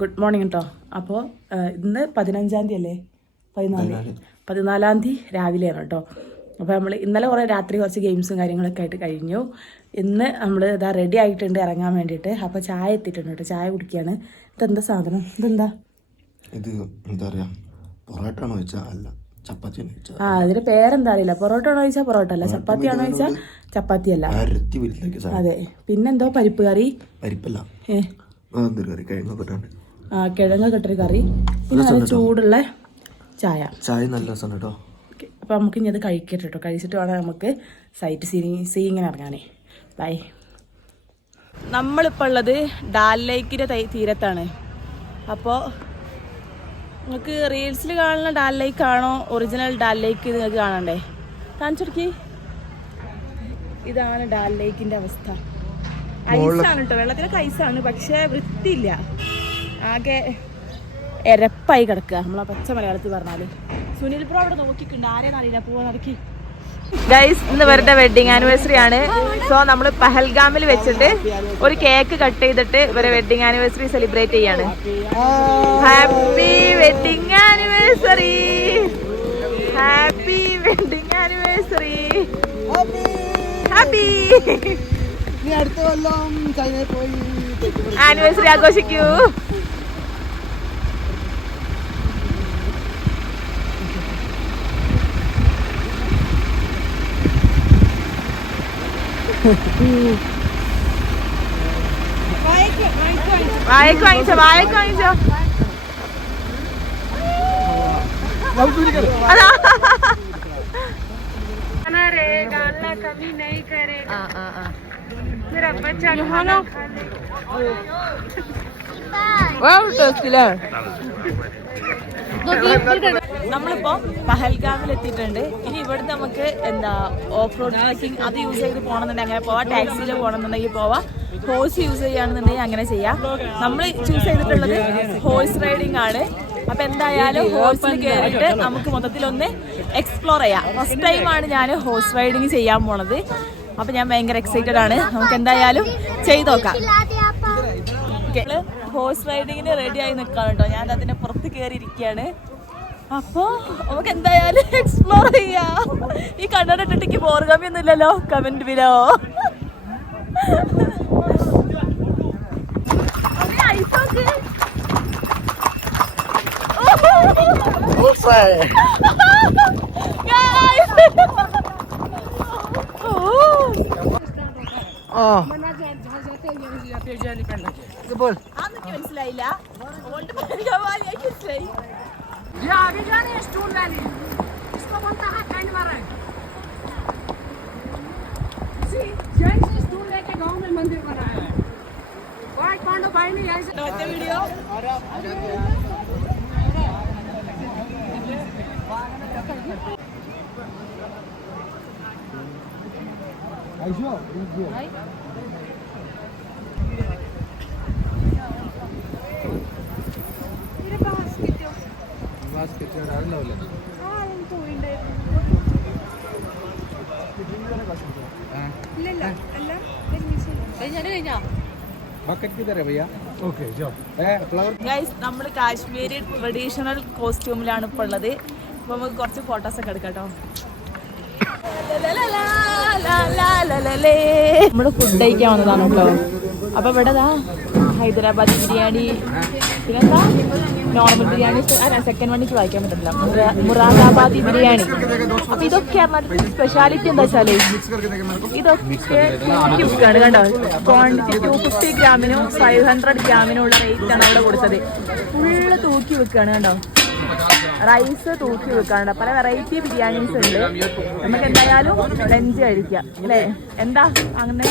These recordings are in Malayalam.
ഗുഡ് മോർണിംഗ് കേട്ടോ. അപ്പോൾ ഇന്ന് 15-ാം തീയതി അല്ലേ? 14-ാം തീയതി രാവിലെയാണ് കേട്ടോ. അപ്പോൾ നമ്മൾ ഇന്നലെ രാത്രി കുറച്ച് ഗെയിംസും കാര്യങ്ങളൊക്കെ ആയിട്ട് കഴിഞ്ഞു. ഇന്ന് നമ്മൾ ഇതാ റെഡി ആയിട്ടുണ്ട് ഇറങ്ങാൻ വേണ്ടിയിട്ട്. അപ്പോൾ ചായ എത്തിയിട്ടുണ്ട് കേട്ടോ, ചായ കുടിക്കുകയാണ്. ഇതെന്താ സാധനം? ഇതെന്താ? ഇത് എന്താ പറയുക, പൊറോട്ട ആണോ ചോദിച്ചാൽ അല്ല, ചപ്പാത്തി. അതിന്റെ പേരെന്താ അറിയില്ല. പൊറോട്ട ആണോ ചോദിച്ചാൽ പൊറോട്ട അല്ല, ചപ്പാത്തി ആണോ ചോദിച്ചാൽ ചപ്പാത്തി അല്ല. അതെ. പിന്നെന്തോ പരിപ്പ് കറി. പരിപ്പല്ല, കിഴങ്ങ് കെട്ടൊരു കറി. പിന്നെ നല്ല ചൂടുള്ള ചായ. നല്ല രസമാണ് കേട്ടോ. അപ്പോൾ നമുക്ക് ഇനി അത് കഴിക്കട്ടെ കേട്ടോ. കഴിച്ചിട്ട് വേണം നമുക്ക് സൈറ്റ് സീയിങ്ങിന് ഇറങ്ങാനേ. ബൈ. നമ്മളിപ്പോൾ ഉള്ളത് ഡാൽ ലേക്കിൻ്റെ തീരത്താണ്. അപ്പോൾ നിങ്ങൾക്ക് റീൽസിൽ കാണുന്ന ഡാൽ ലേക്ക് ആണോ ഒറിജിനൽ ഡാൽ ലേക്ക് നിങ്ങൾക്ക് കാണണ്ടേ? കാണിച്ചെടുക്കി. ഇതാണ് ഡാൽ ലേക്കിൻ്റെ അവസ്ഥ. ഐസാണ് കേട്ടോ, വെള്ളത്തിലൊക്കെ ഐസാണ്, പക്ഷേ വൃത്തിയില്ല. ആകെ എരപ്പായി കിടക്കുക. നമ്മളെ പച്ച മലയാളത്തിൽ പറഞ്ഞാൽ. സുനിൽ ബ്രോ അവിടെ നോക്കിയിട്ടുണ്ട്, ആരെയും അറിയില്ല. പോവാ നടക്കി. ഗൈസ്, ഇന്ന് ഇവരുടെ വെഡിങ് ആനിവേഴ്സറി ആണ്. സോ നമ്മൾ പഹൽഗാമിൽ വെച്ചിട്ട് ഒരു കേക്ക് കട്ട് ചെയ്തിട്ട് ഇവരെ വെഡിങ് ആനിവേഴ്സറി സെലിബ്രേറ്റ് ചെയ്യാണ്. Happy wedding anniversary, happy wedding anniversary, happy anniversary ആഘോഷിക്കൂ. വായക്ക് വാങ്ങിച്ചോ, വായക്ക് വാങ്ങിച്ചോ. നമ്മളിപ്പോ പഹൽഗാമിൽ എത്തിയിട്ടുണ്ട്. ഇനി ഇവിടുന്ന് നമുക്ക് ഓഫ് റോഡ് ട്രക്കിംഗ് അത് യൂസ് ചെയ്ത് പോകണമെന്നുണ്ടെങ്കിൽ അങ്ങനെ പോവാം. ടാക്സിയിൽ പോകണമെന്നുണ്ടെങ്കിൽ പോവാം. ഹോഴ്സ് യൂസ് ചെയ്യുകയാണെന്നുണ്ടെങ്കിൽ അങ്ങനെ ചെയ്യാം. നമ്മൾ ചൂസ് ചെയ്തിട്ടുള്ളത് ഹോഴ്സ് റൈഡിങ് ആണ്. അപ്പൊ എന്തായാലും ഹോഴ്സിൽ കയറിയിട്ട് നമുക്ക് മൊത്തത്തിലൊന്ന് എക്സ്പ്ലോർ ചെയ്യാം. ഫസ്റ്റ് ടൈമാണ് ഞാൻ ഹോഴ്സ് റൈഡിങ് ചെയ്യാൻ പോണത്. അപ്പൊ ഞാൻ ഭയങ്കര എക്സൈറ്റഡ് ആണ്. നമുക്ക് എന്തായാലും ചെയ്ത് നോക്കാം. ഹോഴ്സ് റൈഡിങ്ങിന് റെഡി ആയി നിൽക്കാം കേട്ടോ. ഞാൻ അതിന്റെ പുറത്ത് കയറിയിരിക്കുകയാണ്. അപ്പോ നമുക്ക് എന്തായാലും എക്സ്പ്ലോർ ചെയ്യാം. ഈ കണ്ടിട്ടിട്ട് ബോർഗാമിയൊന്നും ഇല്ലല്ലോ? Comment below. മനസ്സിലായില്ല. ये आगे जाने स्टोन वैली, इसको बोलता है कैंडवरन। जैन से स्टोन लेके गांव में मंदिर बनाया है। भाई पांडव भाई ने ऐसे वीडियो നമ്മള് കാശ്മീരി ട്രഡീഷണൽ കോസ്റ്റ്യൂമിലാണ് ഇപ്പോൾ ഉള്ളത്. അപ്പൊ നമുക്ക് കുറച്ച് ഫോട്ടോസ് ഒക്കെ എടുക്കാം കേട്ടോ. നമ്മള് ഫുഡ് കഴിക്കാൻ വന്നതാണ് കേട്ടോ. അപ്പൊ ഇവിടെ ഹൈദരാബാദി ബിരിയാണി, പിന്നെന്താ നോർമൽ ബിരിയാണി. സെക്കൻഡ് വണ്ണിക്ക് വായിക്കാൻ പറ്റില്ല. മുറാദാബാദി ബിരിയാണി. അപ്പൊ ഇതൊക്കെ സ്പെഷ്യാലിറ്റി എന്താ വെച്ചാല് ഇതൊക്കെ തൂക്കി വെക്കുകയാണ് കണ്ടോ. ക്വാണ്ടിറ്റി 250 ഗ്രാമിനും 500 ഗ്രാമിനും ഉള്ള റേറ്റ് ആണ് അവിടെ കൊടുത്തത്. ഫുള്ള് തൂക്കി വെക്കുകയാണ് കണ്ടോ. റൈസ് തൂക്കി വെക്കാണ്ട് പല വെറൈറ്റി ബിരിയാണീസ് ഉണ്ട്. നമുക്ക് എന്തായാലും ലഞ്ച് കഴിക്കാം അല്ലേ? എന്താ അങ്ങനെ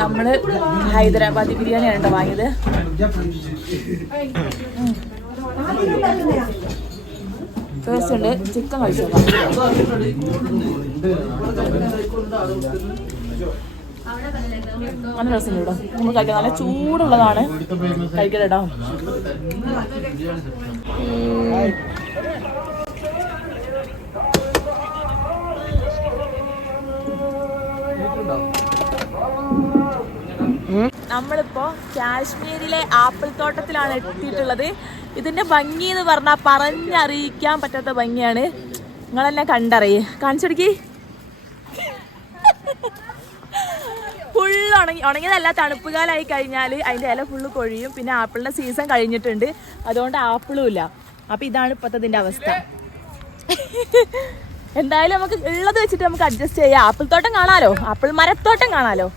നമ്മള് ഹൈദരാബാദി ബിരിയാണിയാണ് കേട്ടോ വാങ്ങിയത്. ടേസ്റ്റ് ഉണ്ട്. ചിക്കൻ കഴിച്ചോക്കാം. നല്ല രസമുണ്ട് കേട്ടോ. നമുക്ക് കഴിക്കാം. നല്ല ചൂടുള്ളതാണ്. കഴിക്കട്ടോ. നമ്മളിപ്പോ കാശ്മീരിലെ ആപ്പിൾ തോട്ടത്തിലാണ് എത്തിയിട്ടുള്ളത്. ഇതിന്റെ ഭംഗി എന്ന് പറഞ്ഞാൽ പറഞ്ഞറിയിക്കാൻ പറ്റാത്ത ഭംഗിയാണ്. നിങ്ങളെന്നെ കണ്ടറിയേ, കാണിച്ചെടുക്കി. ഫുള്ള് ഉണങ്ങിയതല്ല, തണുപ്പുകാലായി കഴിഞ്ഞാൽ അതിൻ്റെ ഇല ഫുള്ള് കൊഴിയും. പിന്നെ ആപ്പിളിൻ്റെ സീസൺ കഴിഞ്ഞിട്ടുണ്ട്, അതുകൊണ്ട് ആപ്പിളും ഇല്ല. അപ്പം ഇതാണ് ഇപ്പോഴത്തെ ഇതിൻ്റെ അവസ്ഥ. എന്തായാലും നമുക്ക് ഉള്ളത് വെച്ചിട്ട് നമുക്ക് അഡ്ജസ്റ്റ് ചെയ്യാം. ആപ്പിൾ തോട്ടം കാണാലോ, ആപ്പിൾ മരത്തോട്ടം കാണാലോ.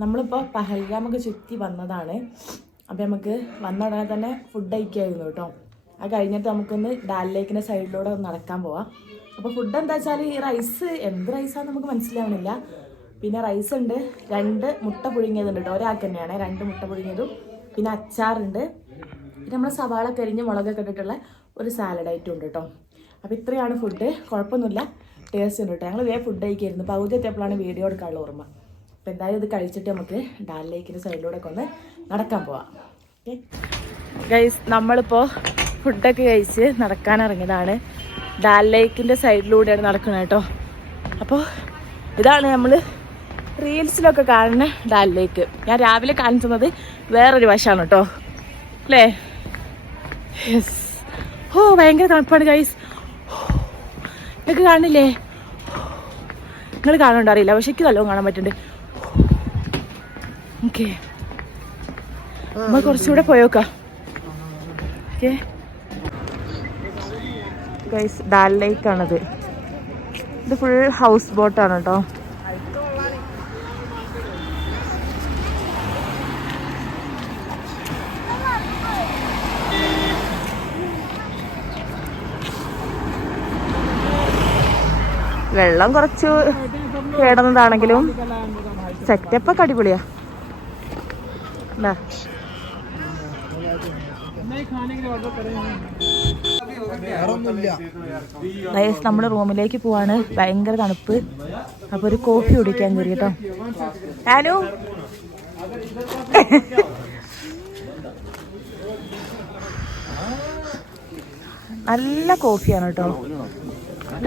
നമ്മളിപ്പോൾ പഹൽഗാമൊക്കെ ചുറ്റി വന്നതാണ്. അപ്പം നമുക്ക് വന്ന ഉടനെ തന്നെ ഫുഡ് കഴിക്കായിരുന്നു കേട്ടോ. അത് കഴിഞ്ഞിട്ട് നമുക്കൊന്ന് ഡാൽ ലേക്കിൻ്റെ സൈഡിലൂടെ നടക്കാൻ പോവാം. അപ്പോൾ ഫുഡ് എന്താ വെച്ചാൽ ഈ റൈസ് എന്ത് റൈസാണെന്ന് നമുക്ക് മനസ്സിലാവണില്ല. പിന്നെ റൈസ് ഉണ്ട്, 2 മുട്ട പുഴുങ്ങിയതുണ്ട് കേട്ടോ, ഒരാൾക്ക് തന്നെയാണ് 2 മുട്ട പുഴുങ്ങിയതും. പിന്നെ അച്ചാറുണ്ട്, പിന്നെ നമ്മൾ സവാള കരിഞ്ഞ് മുളകൊക്കെ ഇട്ടിട്ടുള്ള ഒരു സാലഡ് ഐറ്റം ഉണ്ട് കേട്ടോ. അപ്പോൾ ഇത്രയാണ് ഫുഡ്. കുഴപ്പമൊന്നുമില്ല, ടേസ്റ്റ് ഉണ്ട് കേട്ടോ. ഞങ്ങൾ വേറെ ഫുഡ് കഴിക്കായിരുന്നു. പകുതി എത്തിയപ്പോഴാണ് വീഡിയോ എടുക്കാനുള്ള ഓർമ്മ. അപ്പോൾ എന്തായാലും ഇത് കഴിച്ചിട്ട് നമുക്ക് ഡാൽ ലേക്കിൻ്റെ സൈഡിലൂടെ ഒക്കെ ഒന്ന് നടക്കാൻ പോവാം. ഓക്കെ ഗൈസ്, നമ്മളിപ്പോൾ ഫുഡൊക്കെ കഴിച്ച് നടക്കാൻ ഇറങ്ങിയതാണ്. ഡാൽ ലേക്കിൻ്റെ സൈഡിലൂടെയാണ് നടക്കുന്നത് കേട്ടോ. അപ്പോൾ ഇതാണ് നമ്മൾ റീൽസിലൊക്കെ കാണുന്ന ഡാൽ ലേക്ക്. ഞാൻ രാവിലെ കാണിച്ചത് വേറൊരു വശമാണ് കേട്ടോ, അല്ലേ? യെസ്. ഓ ഭയങ്കര തണുപ്പാണ് ഗൈസ്. നിങ്ങൾക്ക് കാണില്ലേ? നിങ്ങൾ കാണുന്നുണ്ടോ അറിയില്ല, പക്ഷെ എനിക്ക് നല്ലോണം കാണാൻ പറ്റുന്നുണ്ട്. ഓക്കെ, നമ്മൾ കുറച്ചുകൂടെ പോയോക്കാം. Okay guys, dal ലേക്കാണത്. ഇത് ഫുൾ ഹൗസ് ബോട്ടാണ് കേട്ടോ. വെള്ളം കുറച്ച് കേടുന്നതാണെങ്കിലും സെറ്റപ്പൊക്കെ അടിപൊളിയാ. നമ്മൾ റൂമിലേക്ക് പോവാണ്. ഭയങ്കര തണുപ്പ്. അപ്പൊ ഒരു കോഫി കുടിക്കാൻ കയറി കേട്ടോ. ഹലോ, നല്ല കോഫിയാണ് കേട്ടോ,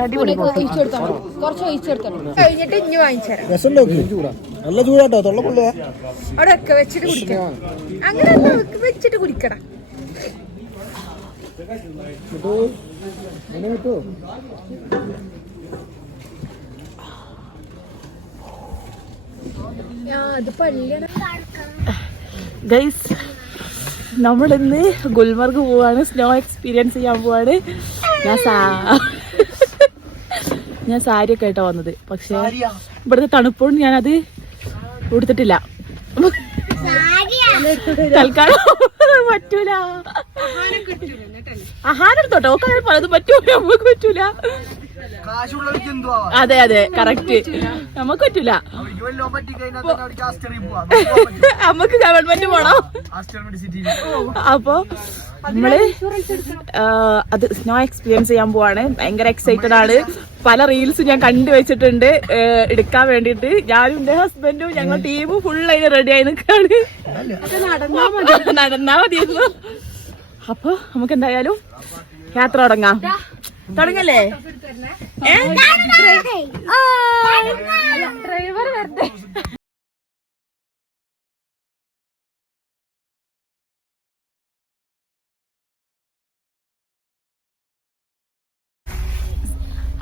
അടിപൊളി കോഫി. കഴിഞ്ഞിട്ട് ഇഞ്ഞു വാങ്ങിച്ചേരാം. നല്ല ചൂടാട്ടോ, തൊള്ളപ്പുള്ള അവിടെ ഒക്കെ വെച്ചിട്ട് കുടിക്കണം. അങ്ങനെ വെച്ചിട്ട് കുടിക്കണം. ഗൈസ്, നമ്മളിന്ന് ഗുൽമർഗ് പോവാണ്, സ്നോ എക്സ്പീരിയൻസ് ചെയ്യാൻ പോവാണ്. ഞാൻ സാരിയൊക്കെ ആയിട്ടാ വന്നത്, പക്ഷെ ഇവിടുത്തെ തണുപ്പോണ്ട് ഞാനത് കൊടുത്തിട്ടില്ല. തൽക്കാലം പറ്റൂല. ആഹാരം എടുത്തോട്ടെ, ഒക്കെ അങ്ങനെ പലതും പറ്റൂല, നമുക്ക് പറ്റൂല. അതെ അതെ, കറക്റ്റ്, നമുക്ക് പറ്റൂല. നമുക്ക് ഗവൺമെന്റ് പോണം. അപ്പൊ നമ്മള് അത് സ്നോ എക്സ്പീരിയൻസ് ചെയ്യാൻ പോവാണ്. ഭയങ്കര എക്സൈറ്റഡ് ആണ്. പല റീൽസ് ഞാൻ കണ്ടുവച്ചിട്ടുണ്ട് എടുക്കാൻ വേണ്ടിട്ട്. ഞാനും എന്റെ ഹസ്ബൻഡും ഞങ്ങൾ ടീമും ഫുൾ അതിന് റെഡി ആയി നിൽക്കാണ്. നടന്നാ മതിയായിരുന്നു. അപ്പൊ നമുക്ക് എന്തായാലും യാത്ര തുടങ്ങാം. തുടങ്ങല്ലേ? ഡ്രൈവർ വരട്ടെ.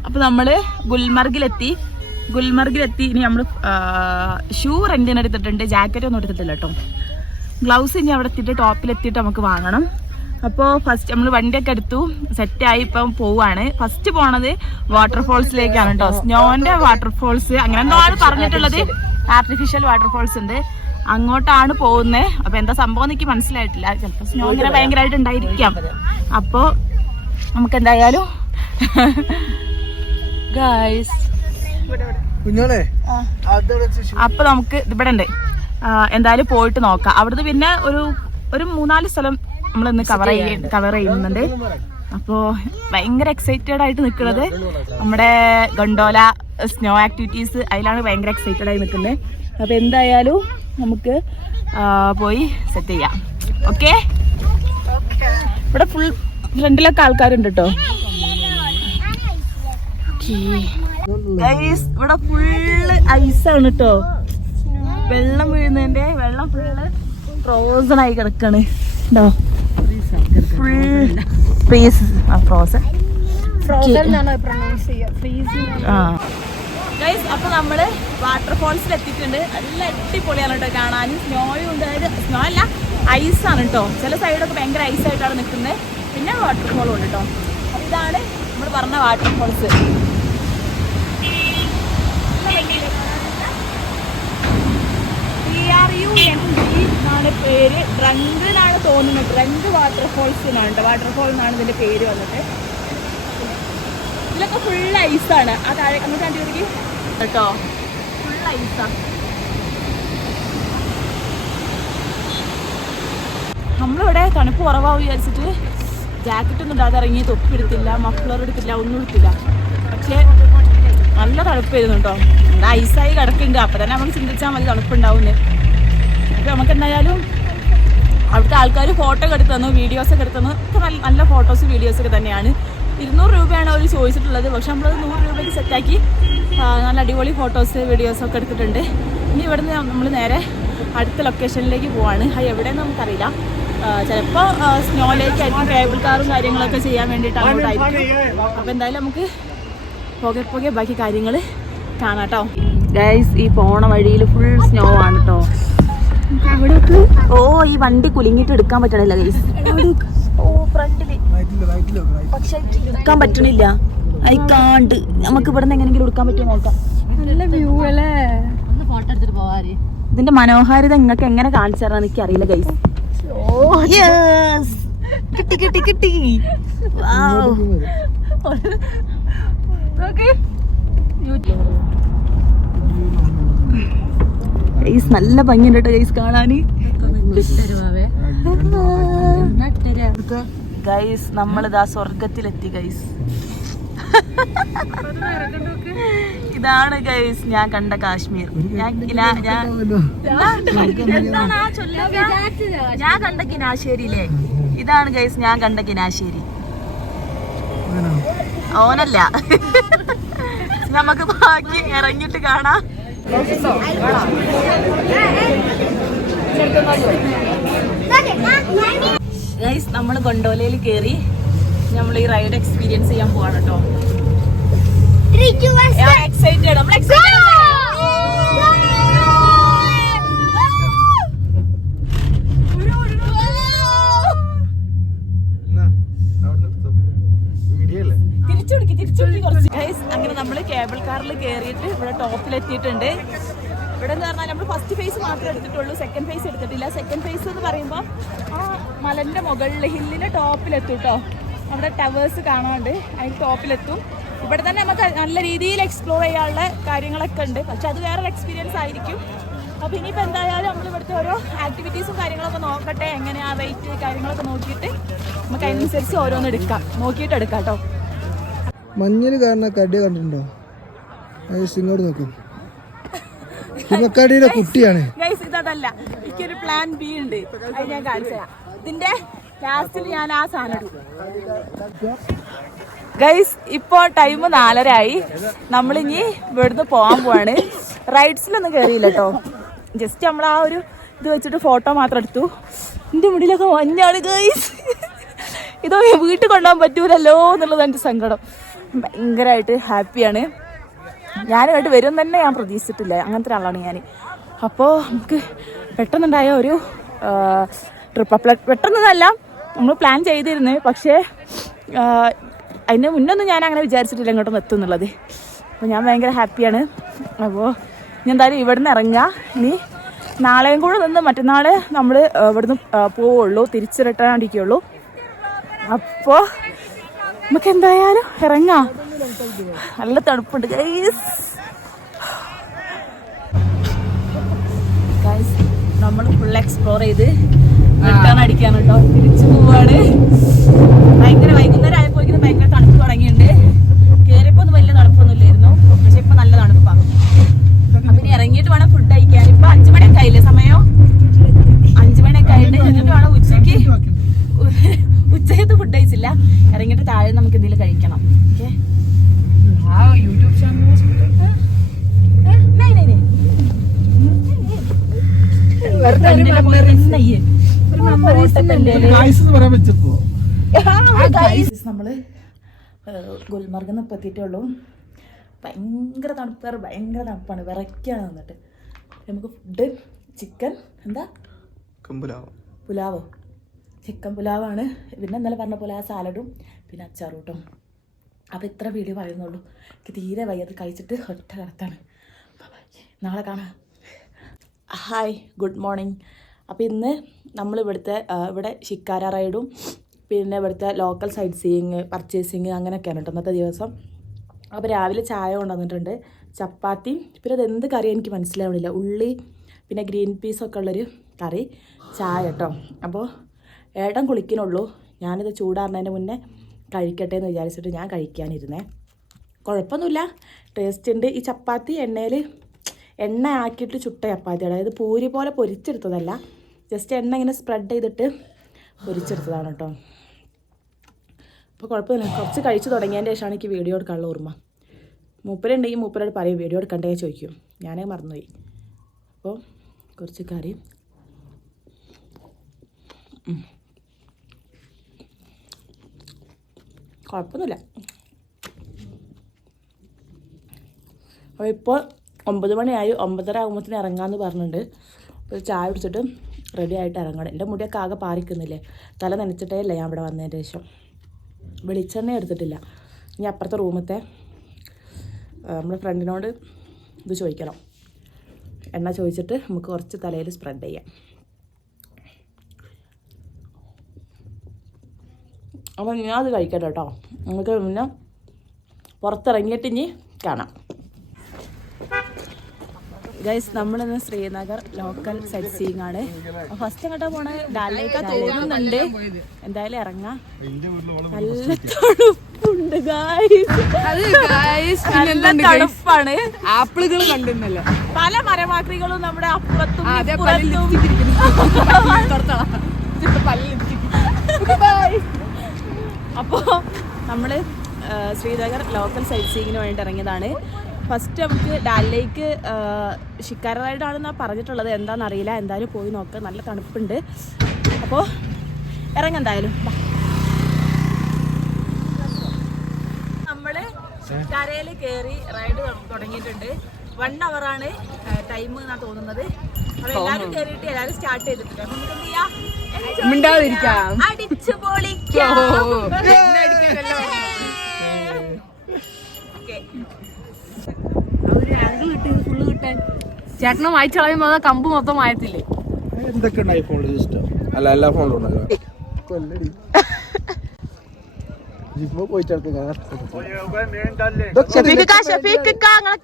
അപ്പൊ നമ്മള് ഗുൽമർഗിലെത്തി. ഇനി നമ്മള് ഷൂ റെന്റിന് എടുത്തിട്ടുണ്ട്. ജാക്കറ്റ് ഒന്നും എടുത്തിട്ടില്ല കേട്ടോ. ഗ്ലൗസ് ഇനി അവിടെ എത്തിയിട്ട് ടോപ്പിലെത്തിയിട്ട് നമുക്ക് വാങ്ങണം. അപ്പോൾ ഫസ്റ്റ് നമ്മൾ വണ്ടിയൊക്കെ എടുത്തു, സെറ്റായി ഇപ്പം പോവാണ്. ഫസ്റ്റ് പോണത് വാട്ടർഫോൾസിലേക്കാണ് കേട്ടോ. സ്നോന്റെ വാട്ടർഫോൾസ് അങ്ങനെ എന്തോ ആണ് പറഞ്ഞിട്ടുള്ളത്. ആർട്ടിഫിഷ്യൽ വാട്ടർഫോൾസ് ഉണ്ട്, അങ്ങോട്ടാണ് പോകുന്നത്. അപ്പൊ എന്താ സംഭവം എനിക്ക് മനസ്സിലായിട്ടില്ല. ചിലപ്പോൾ സ്നോ ഇങ്ങനെ ഭയങ്കരമായിട്ട് ഉണ്ടായിരിക്കാം. അപ്പോൾ നമുക്ക് എന്തായാലും ഗൈസ് അപ്പൊ നമുക്ക് ഇവിടെ ഉണ്ട്. എന്തായാലും പോയിട്ട് നോക്കാം. അവിടുന്ന് പിന്നെ ഒരു 3-4 സ്ഥലം നമ്മളിന്ന് കവർ ചെയ്യുന്നുണ്ട്. അപ്പോൾ ഭയങ്കര എക്സൈറ്റഡ് ആയിട്ട് നിൽക്കുന്നത് നമ്മുടെ ഗണ്ടോല സ്നോ ആക്ടിവിറ്റീസ്, അതിലാണ് ഭയങ്കര എക്സൈറ്റഡ് ആയി നിൽക്കുന്നത്. അപ്പോൾ എന്തായാലും നമുക്ക് പോയി സെറ്റ് ചെയ്യാം. ഓക്കെ, ഇവിടെ ഫുൾ ഫ്രണ്ടിലൊക്കെ ആൾക്കാരുണ്ട് കേട്ടോ. ഗൈസ് ഇവിടെ ഫുള്ള് ഐസാണ് കേട്ടോ. വെള്ളം വീഴുന്നതിന്റെ വെള്ളം ഫുള്ള് ഫ്രോസൺ ആയി കിടക്കാണ്. Full freeze frozen. ഗൈസ് അപ്പൊ നമ്മള് വാട്ടർഫോൾസിൽ എത്തിയിട്ടുണ്ട്. നല്ല അടിപൊളിയാണ് കേട്ടോ കാണാൻ. സ്നോയും ഉണ്ട്. അതായത് സ്നോ അല്ല, ഐസാണ് കേട്ടോ. ചില സൈഡൊക്കെ ഭയങ്കര ഐസായിട്ടാണ് നിൽക്കുന്നത്. പിന്നെ വാട്ടർഫോളും ഉണ്ട് കേട്ടോ. അപ്പൊ ഇതാണ് നമ്മൾ പറഞ്ഞ വാട്ടർഫോൾസ്. എന്നാണ് പേര്. ഡ്രങ്ക് എന്നാണ് തോന്നുന്നത്. ഡ്രങ്ക് വാട്ടർഫോൾസ് എന്നാണ് കേട്ടോ. വാട്ടർഫോൾ എന്നാണ് ഇതിന്റെ പേര് വന്നിട്ട്. ഇതിലൊക്കെ ഫുൾ ഐസാണ്. ആ താഴെ അങ്ങോട്ട് കണ്ടുപിടിക്കും കേട്ടോ. ഫുൾ ഐസാണ്. നമ്മളിവിടെ തണുപ്പ് കുറവാകും വിചാരിച്ചിട്ട് ജാക്കറ്റൊന്നും ഇടാതെ ഇറങ്ങി, തൊപ്പി എടുത്തില്ല, മഫ്ലർ എടുത്തില്ല, ഒന്നും എടുത്തില്ല. പക്ഷേ നല്ല തണുപ്പായിരുന്നു കേട്ടോ. ഐസായി കിടക്കുന്നുണ്ട്. അപ്പം തന്നെ നമുക്ക് ചിന്തിച്ചാൽ മതി തണുപ്പുണ്ടാവുന്നത്. അപ്പോൾ നമുക്ക് എന്തായാലും അവിടുത്തെ ആൾക്കാർ ഫോട്ടോ ഒക്കെ എടുത്തു തന്നു, വീഡിയോസൊക്കെ എടുത്തു തന്നു. ഒക്കെ നല്ല ഫോട്ടോസ് വീഡിയോസൊക്കെ തന്നെയാണ്. 200 രൂപയാണ് അവർ ചോദിച്ചിട്ടുള്ളത്. പക്ഷെ നമ്മളത് 100 രൂപയ്ക്ക് സെറ്റാക്കി നല്ല അടിപൊളി ഫോട്ടോസ് വീഡിയോസൊക്കെ എടുത്തിട്ടുണ്ട്. ഇനി ഇവിടുന്ന് നമ്മൾ നേരെ അടുത്ത ലൊക്കേഷനിലേക്ക് പോവാണ്. അത് എവിടെയെന്ന് നമുക്കറിയില്ല. ചിലപ്പോൾ സ്നോയിലേക്കായിരിക്കും. കേബിൾ കാറും കാര്യങ്ങളൊക്കെ ചെയ്യാൻ വേണ്ടിയിട്ട് അങ്ങോട്ടായിരിക്കും. അപ്പോൾ എന്തായാലും നമുക്ക് പോകെ ബാക്കി കാര്യങ്ങൾ കാണാം കേട്ടോ. ഗൈസ് ഈ പോണ വഴിയിൽ ഫുൾ സ്നോ ആണ് കേട്ടോ. ഓ ഈ വണ്ടി കുലുങ്ങിയിട്ട് എടുക്കാൻ പറ്റണില്ല ഗൈസ്. ഓ ഫ്രണ്ടില് പക്ഷെ എടുക്കാൻ പറ്റണില്ല. അയക്കാണ്ട് നമുക്ക് ഇവിടെ നിന്ന് എങ്ങനെയെങ്കിലും എടുക്കാൻ പറ്റുമോ നോക്കാം. നല്ല വ്യൂ അല്ലേ. ഒന്ന് ഫോട്ടോ എടുത്തിട്ട് പോവാറ്. ഇതിന്റെ മനോഹാരിത നിങ്ങൾക്ക് എങ്ങനെ കാണിച്ചു തരാൻ എനിക്ക് അറിയില്ല ഗൈസ്. കിട്ടി കിട്ടി കിട്ടി. ഗൈസ് നല്ല ഭംഗിയുണ്ട് കേട്ടോ ഗൈസ് കാണാന്. ഗൈസ് നമ്മളിതാ സ്വർഗത്തിലെത്തി ഗൈസ്. ഇതാണ് ഗൈസ് ഞാൻ കണ്ട കാശ്മീർ. ഞാൻ കണ്ട കിനാശ്ശേരിയിലെ ഇതാണ് ഗൈസ് ഞാൻ കണ്ട കിനാശ്ശേരി. ഓനല്ല. നമുക്ക് ബാക്കി ഇറങ്ങിയിട്ട് കാണാം. ഗൈസ് നമ്മൾ ഗൊണ്ടോലയിൽ കയറി നമ്മൾ ഈ റൈഡ് എക്സ്പീരിയൻസ് ചെയ്യാൻ പോവാണ് കേട്ടോ. എക്സൈറ്റഡ്. നമ്മൾ എക്സൈറ്റഡ്. അങ്ങനെ നമ്മള് കേബിൾ കാറിൽ കയറിയിട്ട് ഇവിടെ ടോപ്പിലെത്തിയിട്ടുണ്ട്. ഇവിടെ എന്ന് പറഞ്ഞാൽ നമ്മൾ ഫസ്റ്റ് ഫേസ് മാത്രമേ എടുത്തിട്ടുള്ളൂ. സെക്കൻഡ് ഫേസ് എടുത്തിട്ടില്ല. സെക്കൻഡ് ഫേസ് എന്ന് പറയുമ്പോൾ ആ മലന്റെ മുകളിൽ ഹില്ലിന്റെ ടോപ്പിലെത്തും കേട്ടോ. അവിടെ ടവേഴ്സ് കാണാണ്ട് അതിന് ടോപ്പിലെത്തും. ഇവിടെ തന്നെ നമുക്ക് നല്ല രീതിയിൽ എക്സ്പ്ലോർ ചെയ്യാനുള്ള കാര്യങ്ങളൊക്കെ ഉണ്ട്. പക്ഷെ അത് വേറൊരു എക്സ്പീരിയൻസ് ആയിരിക്കും. അപ്പോൾ ഇനിയിപ്പോൾ എന്തായാലും നമ്മൾ ഇവിടുത്തെ ഓരോ ആക്ടിവിറ്റീസും കാര്യങ്ങളൊക്കെ നോക്കട്ടെ. എങ്ങനെയാ റേറ്റ് കാര്യങ്ങളൊക്കെ നോക്കിയിട്ട് നമുക്ക് അതിനനുസരിച്ച് ഓരോന്ന് നോക്കിയിട്ട് എടുക്കാം കേട്ടോ. മഞ്ഞിൽ കാണുന്ന കടി കണ്ടിട്ടുണ്ടോ? ഇങ്ങോട്ട് നോക്കും. ഹിമക്കടിയുടെ കുട്ടിയാണ്. ഇതല്ല, എനിക്കൊരു പ്ലാൻ ബി ഉണ്ട്. അത് ഞാൻ കാണിച്ചു തരാം. ഇതിന്റെ ലാസ്റ്റിൽ ഞാൻ ആ സാധനം ഇടും. ഗൈസ് ഇപ്പോൾ ടൈം 4:30 ആയി. നമ്മളിനി ഇവിടുന്ന് പോകാൻ പോവാണ്. റൈഡ്സിലൊന്നും കയറിയില്ല കേട്ടോ. ജസ്റ്റ് നമ്മൾ ആ ഒരു ഇത് വെച്ചിട്ട് ഫോട്ടോ മാത്രം എടുത്തു. എൻ്റെ മുടിയിലൊക്കെ മഞ്ഞാണ് ഗൈസ്. ഇതോ വീട്ടിൽ കൊണ്ടുപോകാൻ പറ്റൂലല്ലോ എന്നുള്ളത് എൻ്റെ സങ്കടം. ഭയങ്കരമായിട്ട് ഹാപ്പിയാണ്. ഞാനുമായിട്ട് വരും തന്നെ ഞാൻ പ്രതീക്ഷിച്ചിട്ടില്ല. അങ്ങനത്തെ ഒരാളാണ് ഞാൻ. അപ്പോൾ നമുക്ക് പെട്ടെന്നുണ്ടായ ഒരു ട്രിപ്പ്. പെട്ടെന്നല്ല നമ്മൾ പ്ലാൻ ചെയ്തിരുന്നു. പക്ഷേ അതിന് മുന്നൊന്നും ഞാൻ അങ്ങനെ വിചാരിച്ചിട്ടില്ല ഇങ്ങോട്ടൊന്നും എത്തും എന്നുള്ളത്. അപ്പോൾ ഞാൻ ഭയങ്കര ഹാപ്പിയാണ്. അപ്പോൾ ഞാൻ എന്തായാലും ഇവിടെ നിന്ന് ഇറങ്ങുക. ഇനി നാളെയും കൂടെ നിന്ന് മറ്റന്നാൾ നമ്മൾ ഇവിടുന്ന് പോവുള്ളൂ. തിരിച്ച് റിട്ടേൺ അടിക്കുകയുള്ളൂ. അപ്പോൾ നമുക്ക് എന്തായാലും ഇറങ്ങാം. നല്ല തണുപ്പുണ്ട് ഗൈസ്. നമ്മൾ ഫുൾ എക്സ്പ്ലോർ ചെയ്ത് റിട്ടേൺ അടിക്കാണ് കേട്ടോ. തിരിച്ചു പോവാണ്. ഭയങ്കര വൈകുന്നേരം ആയപ്പോഴേക്കും ഭയങ്കര തണുപ്പ് തുടങ്ങിയിട്ടുണ്ട്. കയറിയപ്പോൾ ഒന്നും വലിയ തണുപ്പൊന്നും ഇല്ലായിരുന്നു. പക്ഷെ ഇപ്പൊ നല്ല തണുപ്പാണ്. അപ്പൊ ഇനി ഇറങ്ങിയിട്ട് വേണം ഫുഡ് കഴിക്കാൻ. ഇപ്പൊ 5 മണിയൊക്കെ ആയില്ലേ സമയം? 5 മണിയൊക്കെ ആയിട്ട് എന്നിട്ട് വേണം ഉച്ചയ്ക്ക് ഫുഡ് കഴിച്ചില്ല. ഇറങ്ങിയിട്ട് താഴെ നമുക്ക് എന്തെങ്കിലും കഴിക്കണം. ഓക്കെ हाँ यूट्यूब चैनल नहीं नहीं नहीं നമ്മള് ഗുൽമർഗിൽ നിന്ന് എത്തിയിട്ടേ ഉള്ളൂ. ഭയങ്കര തണുപ്പാണ്, വിറയ്ക്കാണ് വന്നിട്ട്. നമുക്ക് ഫുഡ് ചിക്കൻ എന്താ പുലാവോ, ചിക്കൻ പുലാവാണ്. പിന്നെ ഇന്നലെ പറഞ്ഞ പോലെ ആ സാലഡും പിന്നെ അച്ചാറും കേട്ടോ. അപ്പോൾ ഇത്ര വീഡിയോ പറയുന്നുള്ളൂ. എനിക്ക് തീരെ വയ്യത് കഴിച്ചിട്ട് ഒറ്റ കിടത്താണ്. നാളെ കാണാം. Hi, good morning. അപ്പോൾ ഇന്ന് നമ്മൾ ഇവിടെ ഷിക്കാര റൈഡും പിന്നെ ഇവിടുത്തെ ലോക്കൽ സൈറ്റ് സീയിങ്, പർച്ചേസിങ് അങ്ങനെയൊക്കെയാണ് കേട്ടോ ഇന്നത്തെ ദിവസം. അപ്പോൾ രാവിലെ ചായ കൊണ്ടുവന്നിട്ടുണ്ട്, ചപ്പാത്തി, പിന്നെ അത് എന്ത് കറി എനിക്ക് മനസ്സിലാവണില്ല, ഉള്ളി പിന്നെ ഗ്രീൻ പീസൊക്കെ ഉള്ളൊരു കറി, ചായ കേട്ടോ. അപ്പോൾ ഏട്ടൻ കുളിക്കണുള്ളൂ, ഞാനിത് ചൂടാറുന്നതിന് മുന്നേ കഴിക്കട്ടെ എന്ന് വിചാരിച്ചിട്ട് ഞാൻ കഴിക്കാനിരുന്നേ. കുഴപ്പമൊന്നുമില്ല, ടേസ്റ്റ് ഉണ്ട്. ഈ ചപ്പാത്തി എണ്ണ ആക്കിയിട്ട് ചുട്ട ചപ്പാത്തി, അതായത് പൂരി പോലെ പൊരിച്ചെടുത്തതല്ല, ജസ്റ്റ് എണ്ണ ഇങ്ങനെ സ്പ്രെഡ് ചെയ്തിട്ട് പൊരിച്ചെടുത്തതാണ് കേട്ടോ. അപ്പോൾ കുഴപ്പമില്ല, കുറച്ച് കഴിച്ച് തുടങ്ങിയതിൻ്റെ ശേഷമാണ് എനിക്ക് വീഡിയോ എടുക്കാനുള്ള ഓർമ്മ. മൂപ്പരുണ്ടെങ്കിൽ മൂപ്പരോട് പറയും വീഡിയോ എടുക്കണ്ടേ ചോദിക്കും, ഞാനേ മറന്നുപോയി. അപ്പോൾ കുറച്ച് കറി, കുഴപ്പമൊന്നുമില്ല. അപ്പോൾ ഇപ്പോൾ 9 മണിയായി, 9:30 ആകുമ്പോഴത്തേന് ഇറങ്ങാമെന്ന് പറഞ്ഞിട്ടുണ്ട്. അപ്പോൾ ചായ കുടിച്ചിട്ട് റെഡി ആയിട്ട് ഇറങ്ങണം. എൻ്റെ മുടിയൊക്കെ ആകെ പാറിക്കുന്നില്ലേ, തല നനച്ചിട്ടേ ഇല്ല ഞാൻ ഇവിടെ വന്നതിന് ശേഷം. വെളിച്ചെണ്ണ എടുത്തിട്ടില്ല. ഇനി അപ്പുറത്തെ റൂമത്തെ നമ്മുടെ ഫ്രണ്ടിനോട് ഇത് ചോദിക്കണം, എണ്ണ ചോദിച്ചിട്ട് നമുക്ക് കുറച്ച് തലയിൽ സ്പ്രെഡ് ചെയ്യാം. അപ്പോൾ ഞാൻ അത് കഴിക്കട്ടെ കേട്ടോ. നമുക്ക് പിന്നെ പുറത്തിറങ്ങിയിട്ട് ഇനി കാണാം. ഗൈസ്, നമ്മളിന്ന് ശ്രീനഗർ ലോക്കൽ സൈറ്റ് സീയിങ് ആണ്. ഫസ്റ്റ് എങ്ങോട്ടാ പോണേ? ഡാലിലേക്കാ തോന്നുന്നുണ്ട്. എന്തായാലും ഇറങ്ങാം. നല്ല തണുപ്പുണ്ട് ഗൈസ്, നല്ല തണുപ്പാണ്. ആപ്പിളുകൾ കണ്ടിരുന്നല്ലോ, പല മരമാക്രികളും നമ്മുടെ അപ്പുറത്തും. അപ്പോൾ നമ്മൾ ശ്രീനഗർ ലോക്കൽ സൈറ്റ് സീയിങ്ങിന് വേണ്ടി ഇറങ്ങിയതാണ്. ഫസ്റ്റ് നമുക്ക് ഡാൽ ലേക്ക് ഷിക്കാര റൈഡാണെന്നാണ് പറഞ്ഞിട്ടുള്ളത്, എന്താണെന്നറിയില്ല. എന്തായാലും പോയി നോക്കാം, നല്ല തണുപ്പുണ്ട്. അപ്പോൾ ഇറങ്ങാം എന്തായാലും. നമ്മൾ ഷിക്കാരയിൽ കയറി റൈഡ് തുടങ്ങിയിട്ടുണ്ട്. 1 hour ടൈം എന്നാണ് തോന്നുന്നത്. അപ്പോൾ എല്ലാവരും കയറിയിട്ട് എല്ലാവരും സ്റ്റാർട്ട് ചെയ്തിട്ടുണ്ട്. അപ്പോൾ നമുക്ക് എന്ത് ചെയ്യാം, അടിച്ചു പൊളിക്കാം. ചേട്ടനും വായിച്ചു കളയുമ്പോ കമ്പ് മൊത്തം വായത്തില്ലേ? എന്തൊക്കെ ഉണ്ട് ഐഫോണിൽ സിസ്റ്റം? അല്ല, എല്ലാ ഫോണിലും ഉണ്ടല്ലോ.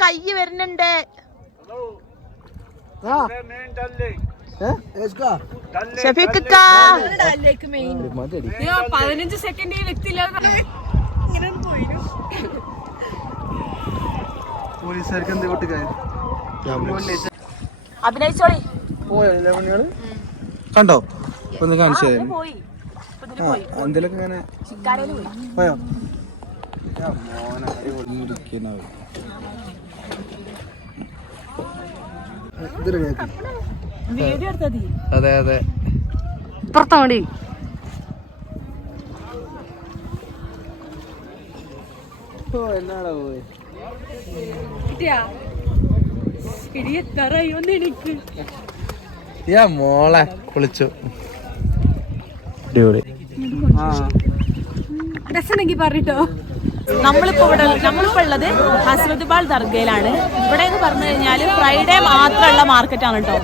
കൈ വരുന്നുണ്ട്. 15 സെക്കൻഡ് എത്തില്ല. പോലീസുകാർക്ക് എന്ത് വിട്ട് കാര്യം? അഭിനയിച്ചോളി. കണ്ടോ? ഒന്ന് കാണിച്ചു പോയി എന്തെങ്കിലുമൊക്കെ ഇങ്ങനെ പോയോ? വീഡിയോ എടുത്തതി. അതെ അതെ, ഇപ്പുറത്താ മതി. എന്നാടാ പോയി മോളെ കുളിച്ചു. രസമുണ്ടെങ്കിൽ പറഞ്ഞിട്ടോ. നമ്മളിപ്പോ ഉള്ളത് ഹസ്രത്ബാൾ ദർഗയിലാണ്. ഇവിടെ എന്ന് പറഞ്ഞു കഴിഞ്ഞാൽ ഫ്രൈഡേ മാത്രമുള്ള മാർക്കറ്റാണ് കേട്ടോ.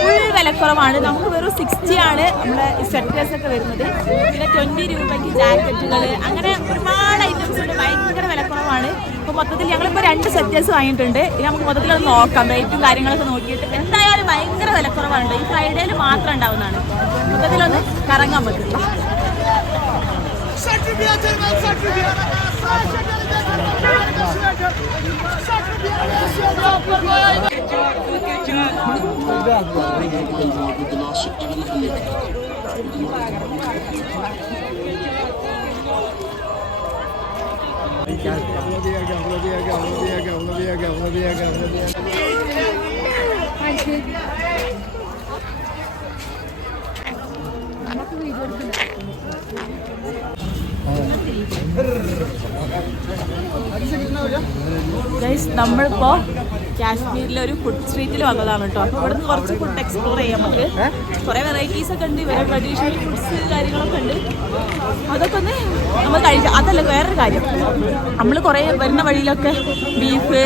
ഫുൾ വിലക്കുറവാണ്. നമുക്ക് വെറും 60 ആണ് നമ്മുടെ സ്വെറ്റേഴ്സ് ഒക്കെ വരുന്നത്. പിന്നെ 20 രൂപയ്ക്ക് ജാക്കറ്റുകൾ, അങ്ങനെ ഒരുപാട് ഐറ്റംസ് ഉണ്ട്. ഭയങ്കര വിലക്കുറവാണ്. ഇപ്പോൾ മൊത്തത്തിൽ ഞങ്ങളിപ്പോൾ 2 സ്വെറ്റേഴ്സ് വാങ്ങിയിട്ടുണ്ട്. ഇനി നമുക്ക് മൊത്തത്തിൽ അത് നോക്കാം, റേറ്റും കാര്യങ്ങളൊക്കെ നോക്കിയിട്ട്. എന്തായാലും ഭയങ്കര വിലക്കുറവാണ്. ഈ ഫ്രൈഡേയിൽ മാത്രം ഉണ്ടാവുന്നതാണ്. മൊത്തത്തിലൊന്ന് കറങ്ങാൻ പറ്റില്ല. ഗൈസ് നമ്മളിപ്പോ കാശ്മീരിലെ ഒരു ഫുഡ് സ്ട്രീറ്റിൽ വന്നതാണ് കേട്ടോ. അപ്പോൾ ഇവിടുന്ന് കുറച്ച് ഫുഡ് എക്സ്പ്ലോർ ചെയ്യാം. നമുക്ക് കുറേ വെറൈറ്റീസ് ഒക്കെ ഉണ്ട്, ഇവരെ ട്രഡീഷണൽ ഫുഡ്സ് കാര്യങ്ങളൊക്കെ ഉണ്ട്. അതൊക്കെ ഒന്ന് നമ്മൾ കഴിക്കാം. അതല്ല വേറൊരു കാര്യം, നമ്മൾ കുറേ വരുന്ന വഴിയിലൊക്കെ ബീഫ്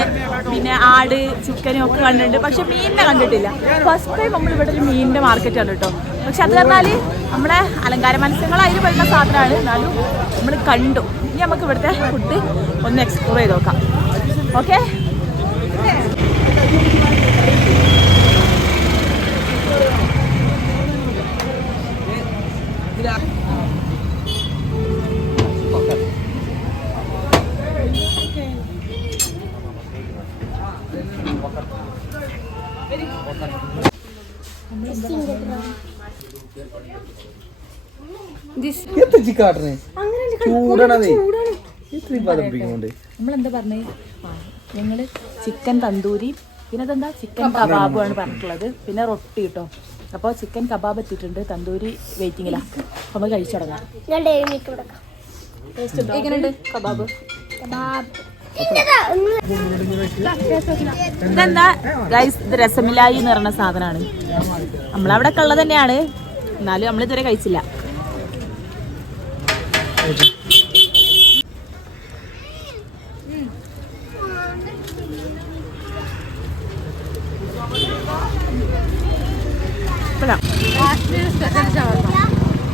പിന്നെ ആട് ചിക്കനും ഒക്കെ കണ്ടിട്ടുണ്ട്, പക്ഷെ മീനിനെ കണ്ടിട്ടില്ല. ഫസ്റ്റ് ടൈം നമ്മൾ ഇവിടെ ഒരു മീനിൻ്റെ മാർക്കറ്റാണ് കേട്ടോ. പക്ഷെ അത് പറഞ്ഞാൽ നമ്മുടെ അലങ്കാര മത്സ്യങ്ങൾ അതിൽ പെടുന്ന സാധനമാണ്. എന്നാലും നമ്മൾ കണ്ടു. ഇനി നമുക്ക് ഇവിടുത്തെ ഫുഡ് ഒന്ന് എക്സ്പ്ലോർ ചെയ്ത് നോക്കാം. ഓക്കെ, നമ്മളെന്താ പറഞ്ഞേ? ഞങ്ങള് ചിക്കൻ തന്തൂരി പിന്നെ അതെന്താ ചിക്കൻ കബാബുമാണ് പറഞ്ഞിട്ടുള്ളത്. പിന്നെ റൊട്ടി കേട്ടോ. അപ്പോൾ ചിക്കൻ കബാബ് എത്തിയിട്ടുണ്ട്, തന്തൂരി വെയിറ്റിങ്ങിലാ. നമ്മൾ കഴിച്ചു തുടങ്ങാം. എങ്ങനെയുണ്ട് കബാബ്? ഇതെന്താ ഗൈസ്, ഇത് രസമിലായി എന്ന് പറയുന്ന സാധനമാണ്. നമ്മളവിടെ ഒക്കെ ഉള്ളത് തന്നെയാണ്, എന്നാലും നമ്മളിതുവരെ കഴിച്ചില്ല.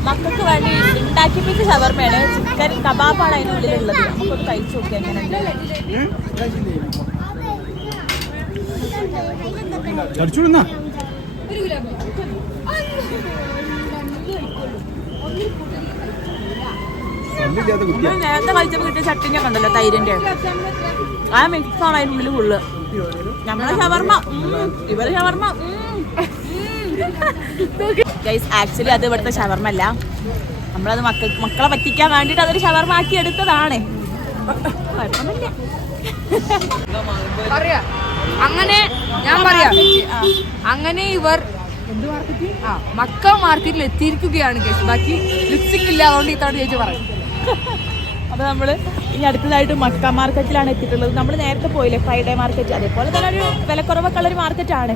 മക്കൾക്ക് വേണ്ടി ഉണ്ടാക്കിപ്പിച്ച ഷവർമയാണ്. ചിക്കൻ കബാബാണ് അതിൻ്റെ ഉള്ളിലുള്ളത്. നമുക്കൊന്ന് കഴിച്ചു നോക്കി എങ്ങനെയുണ്ട്. നേരത്തെ കഴിച്ചപ്പോൾ കിട്ടിയ ചട്ടിനൊക്കെ ഉണ്ടല്ലോ തൈരിന്റെ, ആ മിക്സാണ് അതിൻ്റെ ഉള്ളിൽ ഫുള്ള്. നമ്മളെ ഷവർമ, ഇവരെ ഷവർമ. ഗൈസ് ആക്ച്വലി അത് ഇവിടുത്തെ ഷവർമ അല്ല, നമ്മളത് മക്കളെ പറ്റിക്കാൻ വേണ്ടിയിട്ട് അതൊരു ഷവർമ ആക്കി എടുത്തതാണ്. അങ്ങനെ ഞാൻ പറയാം, അങ്ങനെ ഇവർ മക്ക മാർക്കറ്റിൽ എത്തിയിരിക്കുകയാണ്. ബാക്കി ലിപ്സ്റ്റിക് ഇല്ല, അതുകൊണ്ട് ഇത്തവണ ചേച്ചി പറയും. അപ്പോൾ നമ്മൾ ഇനി അടുത്തതായിട്ട് മക്ക മാർക്കറ്റിലാണ് എത്തിയിട്ടുള്ളത്. നമ്മൾ നേരത്തെ പോയില്ലേ ഫ്രൈഡേ മാർക്കറ്റ്, അതേപോലെ തന്നെ ഒരു വിലക്കുറവൊക്കെ ഉള്ളൊരു മാർക്കറ്റാണ്.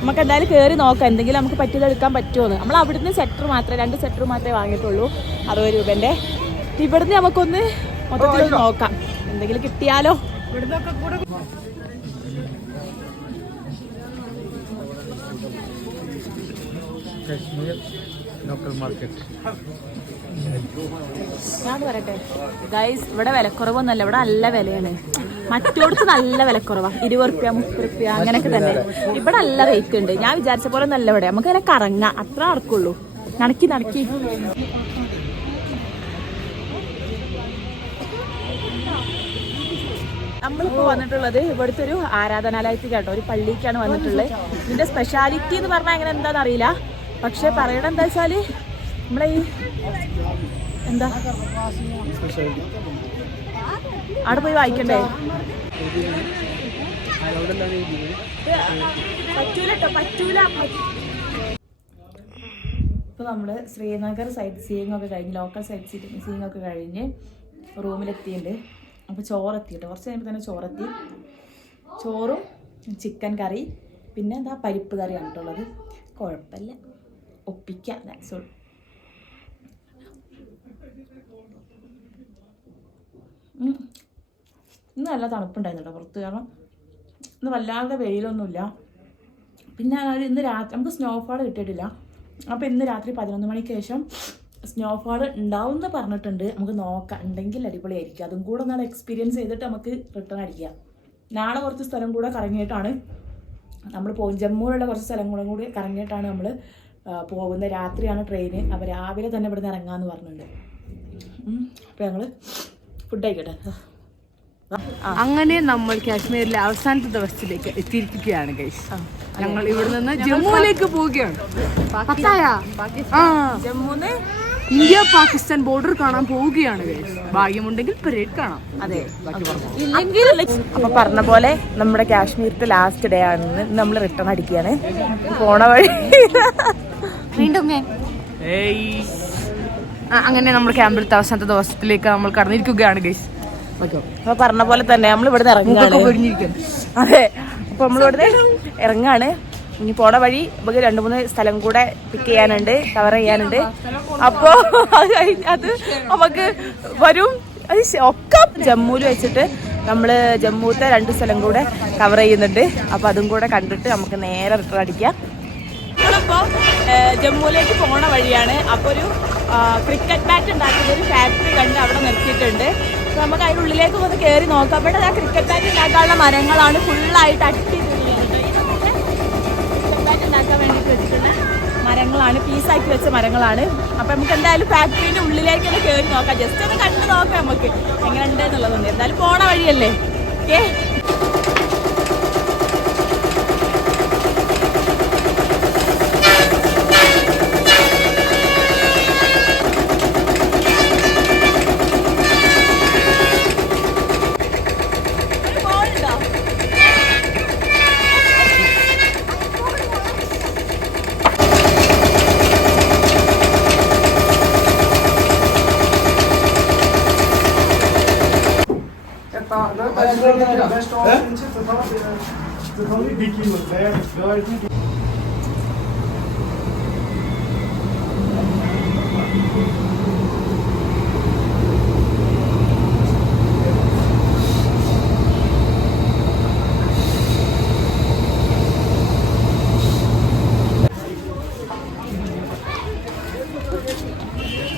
നമുക്ക് എന്തായാലും കയറി നോക്കാം എന്തെങ്കിലും നമുക്ക് പറ്റിയത് എടുക്കാൻ പറ്റുമോ. നമ്മൾ അവിടുന്ന് സെറ്റർ മാത്രമേ 2 സെറ്റർ മാത്രമേ വാങ്ങിയിട്ടുള്ളൂ 60 രൂപേൻ്റെ. ഇവിടുന്ന് നമുക്കൊന്ന് മൊത്തത്തിൽ നോക്കാം, എന്തെങ്കിലും കിട്ടിയാലോ. ഞാൻ പറയട്ടെ ഗൈസ്, ഇവിടെ വിലക്കുറവൊന്നുമല്ല, ഇവിടെ നല്ല വിലയാണ്. മറ്റോടത്ത് നല്ല വിലക്കുറവാ, 20 റുപ്യ 30 റുപ്യ അങ്ങനെയൊക്കെ തന്നെ. ഇവിടെ നല്ല റേറ്റ് ഉണ്ട്. ഞാൻ വിചാരിച്ച പോലെ നല്ല ഇവിടെ നമുക്ക് അങ്ങനെ കറങ്ങാം, അത്ര നടക്കുള്ളൂ. നടക്കി നമ്മളിപ്പോൾ വന്നിട്ടുള്ളത് ഇവിടുത്തെ ഒരു ആരാധനാലയത്തിൽ കേട്ടോ, ഒരു പള്ളിക്കാണ് വന്നിട്ടുള്ളത്. ഇതിന്റെ സ്പെഷ്യാലിറ്റി എന്ന് പറഞ്ഞാൽ അങ്ങനെ എന്താണെന്ന് അറിയില്ല, പക്ഷെ പറയണത് എന്താ വെച്ചാൽ നമ്മളെ ഈ എന്താ അവിടെ പോയി വായിക്കണ്ടേ, പറ്റൂല. ഇപ്പോൾ നമ്മൾ ശ്രീനഗർ സൈറ്റ് സീയിങ് ഒക്കെ കഴിഞ്ഞ്, ലോക്കൽ സൈറ്റ് സീയിങ് ഒക്കെ കഴിഞ്ഞ് റൂമിലെത്തിയിട്ടുണ്ട്. അപ്പോൾ ചോറെത്തിയിട്ട് കുറച്ച് കഴിയുമ്പോൾ തന്നെ ചോറെത്തി. ചോറും ചിക്കൻ കറി പിന്നെ എന്താ പരിപ്പ് കറിയാണ് കേട്ടുള്ളത്. കുഴപ്പമില്ല, ഒപ്പിക്കാം. That's all. ഇന്ന് നല്ല തണുപ്പുണ്ടായിരുന്നു കേട്ടോ പുറത്ത്, കാരണം ഇന്ന് വല്ലാതെ വെയിലൊന്നുമില്ല. പിന്നെ ഇന്ന് രാത്രി നമുക്ക് സ്നോഫാൾ കിട്ടിയിട്ടില്ല. അപ്പോൾ ഇന്ന് രാത്രി 11 മണിക്ക് ശേഷം സ്നോഫാൾ ഉണ്ടാവും എന്ന് പറഞ്ഞിട്ടുണ്ട്. നമുക്ക് നോക്കാം, ഉണ്ടെങ്കിൽ അടിപൊളിയായിരിക്കും. അതും കൂടെ ഒന്ന് എക്സ്പീരിയൻസ് ചെയ്തിട്ട് നമുക്ക് റിട്ടേൺ അടിക്കാം. നാളെ കുറച്ച് സ്ഥലം കൂടെ കറങ്ങിയിട്ടാണ് നമ്മൾ പോകും. ജമ്മുവിലുള്ള കുറച്ച് സ്ഥലങ്ങളും കൂടി കറങ്ങിയിട്ടാണ് നമ്മൾ പോകുന്നത്. രാത്രിയാണ് ട്രെയിന്. അപ്പോൾ രാവിലെ തന്നെ ഇവിടെ നിന്ന് ഇറങ്ങാമെന്ന് പറഞ്ഞിട്ടുണ്ട്. അപ്പോൾ ഞങ്ങൾ ഫുഡ് കഴിക്കട്ടെ. അങ്ങനെ നമ്മൾ കാശ്മീരിലെ അവസാനത്തെ ദിവസത്തിലേക്ക് എത്തിയിരിക്കുകയാണ് ഗൈസ്. ഞങ്ങൾ ഇവിടെ നിന്ന് ജമ്മുവിലേക്ക് പോവുകയാണ്. ജമ്മുന്ന് ഇന്ത്യ പാകിസ്ഥാൻ ബോർഡർ കാണാൻ പോവുകയാണ് guys. ഭാഗ്യമുണ്ടെങ്കിൽ പരേഡ് കാണാം. അതെ, ഇല്ലെങ്കിൽ അപ്പൊ പറഞ്ഞ പോലെ നമ്മുടെ കാശ്മീരത്തെ ലാസ്റ്റ് ഡേ ആണെന്ന് നമ്മൾ റിട്ടേൺ അടിക്കുകയാണ്. പോണ വഴി വീണ്ടും ഞാൻ അങ്ങനെ നമ്മുടെ ക്യാമ്പിലത്തെ അവസാനത്തെ ദിവസത്തിലേക്ക് നമ്മൾ കടന്നിരിക്കുകയാണ് ഗൈസ്. അപ്പൊ പറഞ്ഞ പോലെ തന്നെ നമ്മൾ ഇവിടുന്ന് ഇറങ്ങുകയാണ്. അതെ, അപ്പൊ നമ്മൾ ഇവിടുന്ന് ഇറങ്ങാണ്. ഇനി പോണ വഴി നമുക്ക് 2-3 സ്ഥലം കൂടെ പിക്ക് ചെയ്യാനുണ്ട്, കവർ ചെയ്യാനുണ്ട്. അപ്പോ അത് കഴിഞ്ഞത് നമുക്ക് വരും. അത് ഒക്കെ ജമ്മുവിൽ വെച്ചിട്ട് നമ്മള് ജമ്മുത്തെ 2 സ്ഥലം കൂടെ കവർ ചെയ്യുന്നുണ്ട്. അപ്പൊ അതും കൂടെ കണ്ടിട്ട് നമുക്ക് നേരെ റിട്ടേൺ അടിക്കാം. നമ്മളിപ്പോ ജമ്മുവിലേക്ക് പോണ വഴിയാണ്. അപ്പൊ ഒരു ക്രിക്കറ്റ് ബാറ്റ് ഉണ്ടാക്കുന്ന ഒരു ഫാക്ടറി കണ്ട് അവിടെ നിർത്തിയിട്ടുണ്ട്. അപ്പൊ നമുക്ക് അതിൻ്റെ ഉള്ളിലേക്ക് ഒന്ന് കയറി നോക്കാം. അവിടെ ആ ക്രിക്കറ്റ് ബാറ്റ് ഉണ്ടാക്കാനുള്ള മരങ്ങളാണ് ഫുള്ളായിട്ട് ഉണ്ടാക്കാൻ വേണ്ടിയിട്ട് വെച്ചിട്ടുള്ള മരങ്ങളാണ്, പീസാക്കി വെച്ച മരങ്ങളാണ്. അപ്പം നമുക്ക് എന്തായാലും ഫാക്ടറിൻ്റെ ഉള്ളിലേക്ക് ഒന്ന് കയറി നോക്കാം. ജസ്റ്റ് ഒന്ന് കണ്ടു നോക്കാം നമുക്ക് എങ്ങനെ ഉണ്ട് എന്നുള്ളതൊന്നും. എന്തായാലും പോണ വഴിയല്ലേ. ഓക്കെ,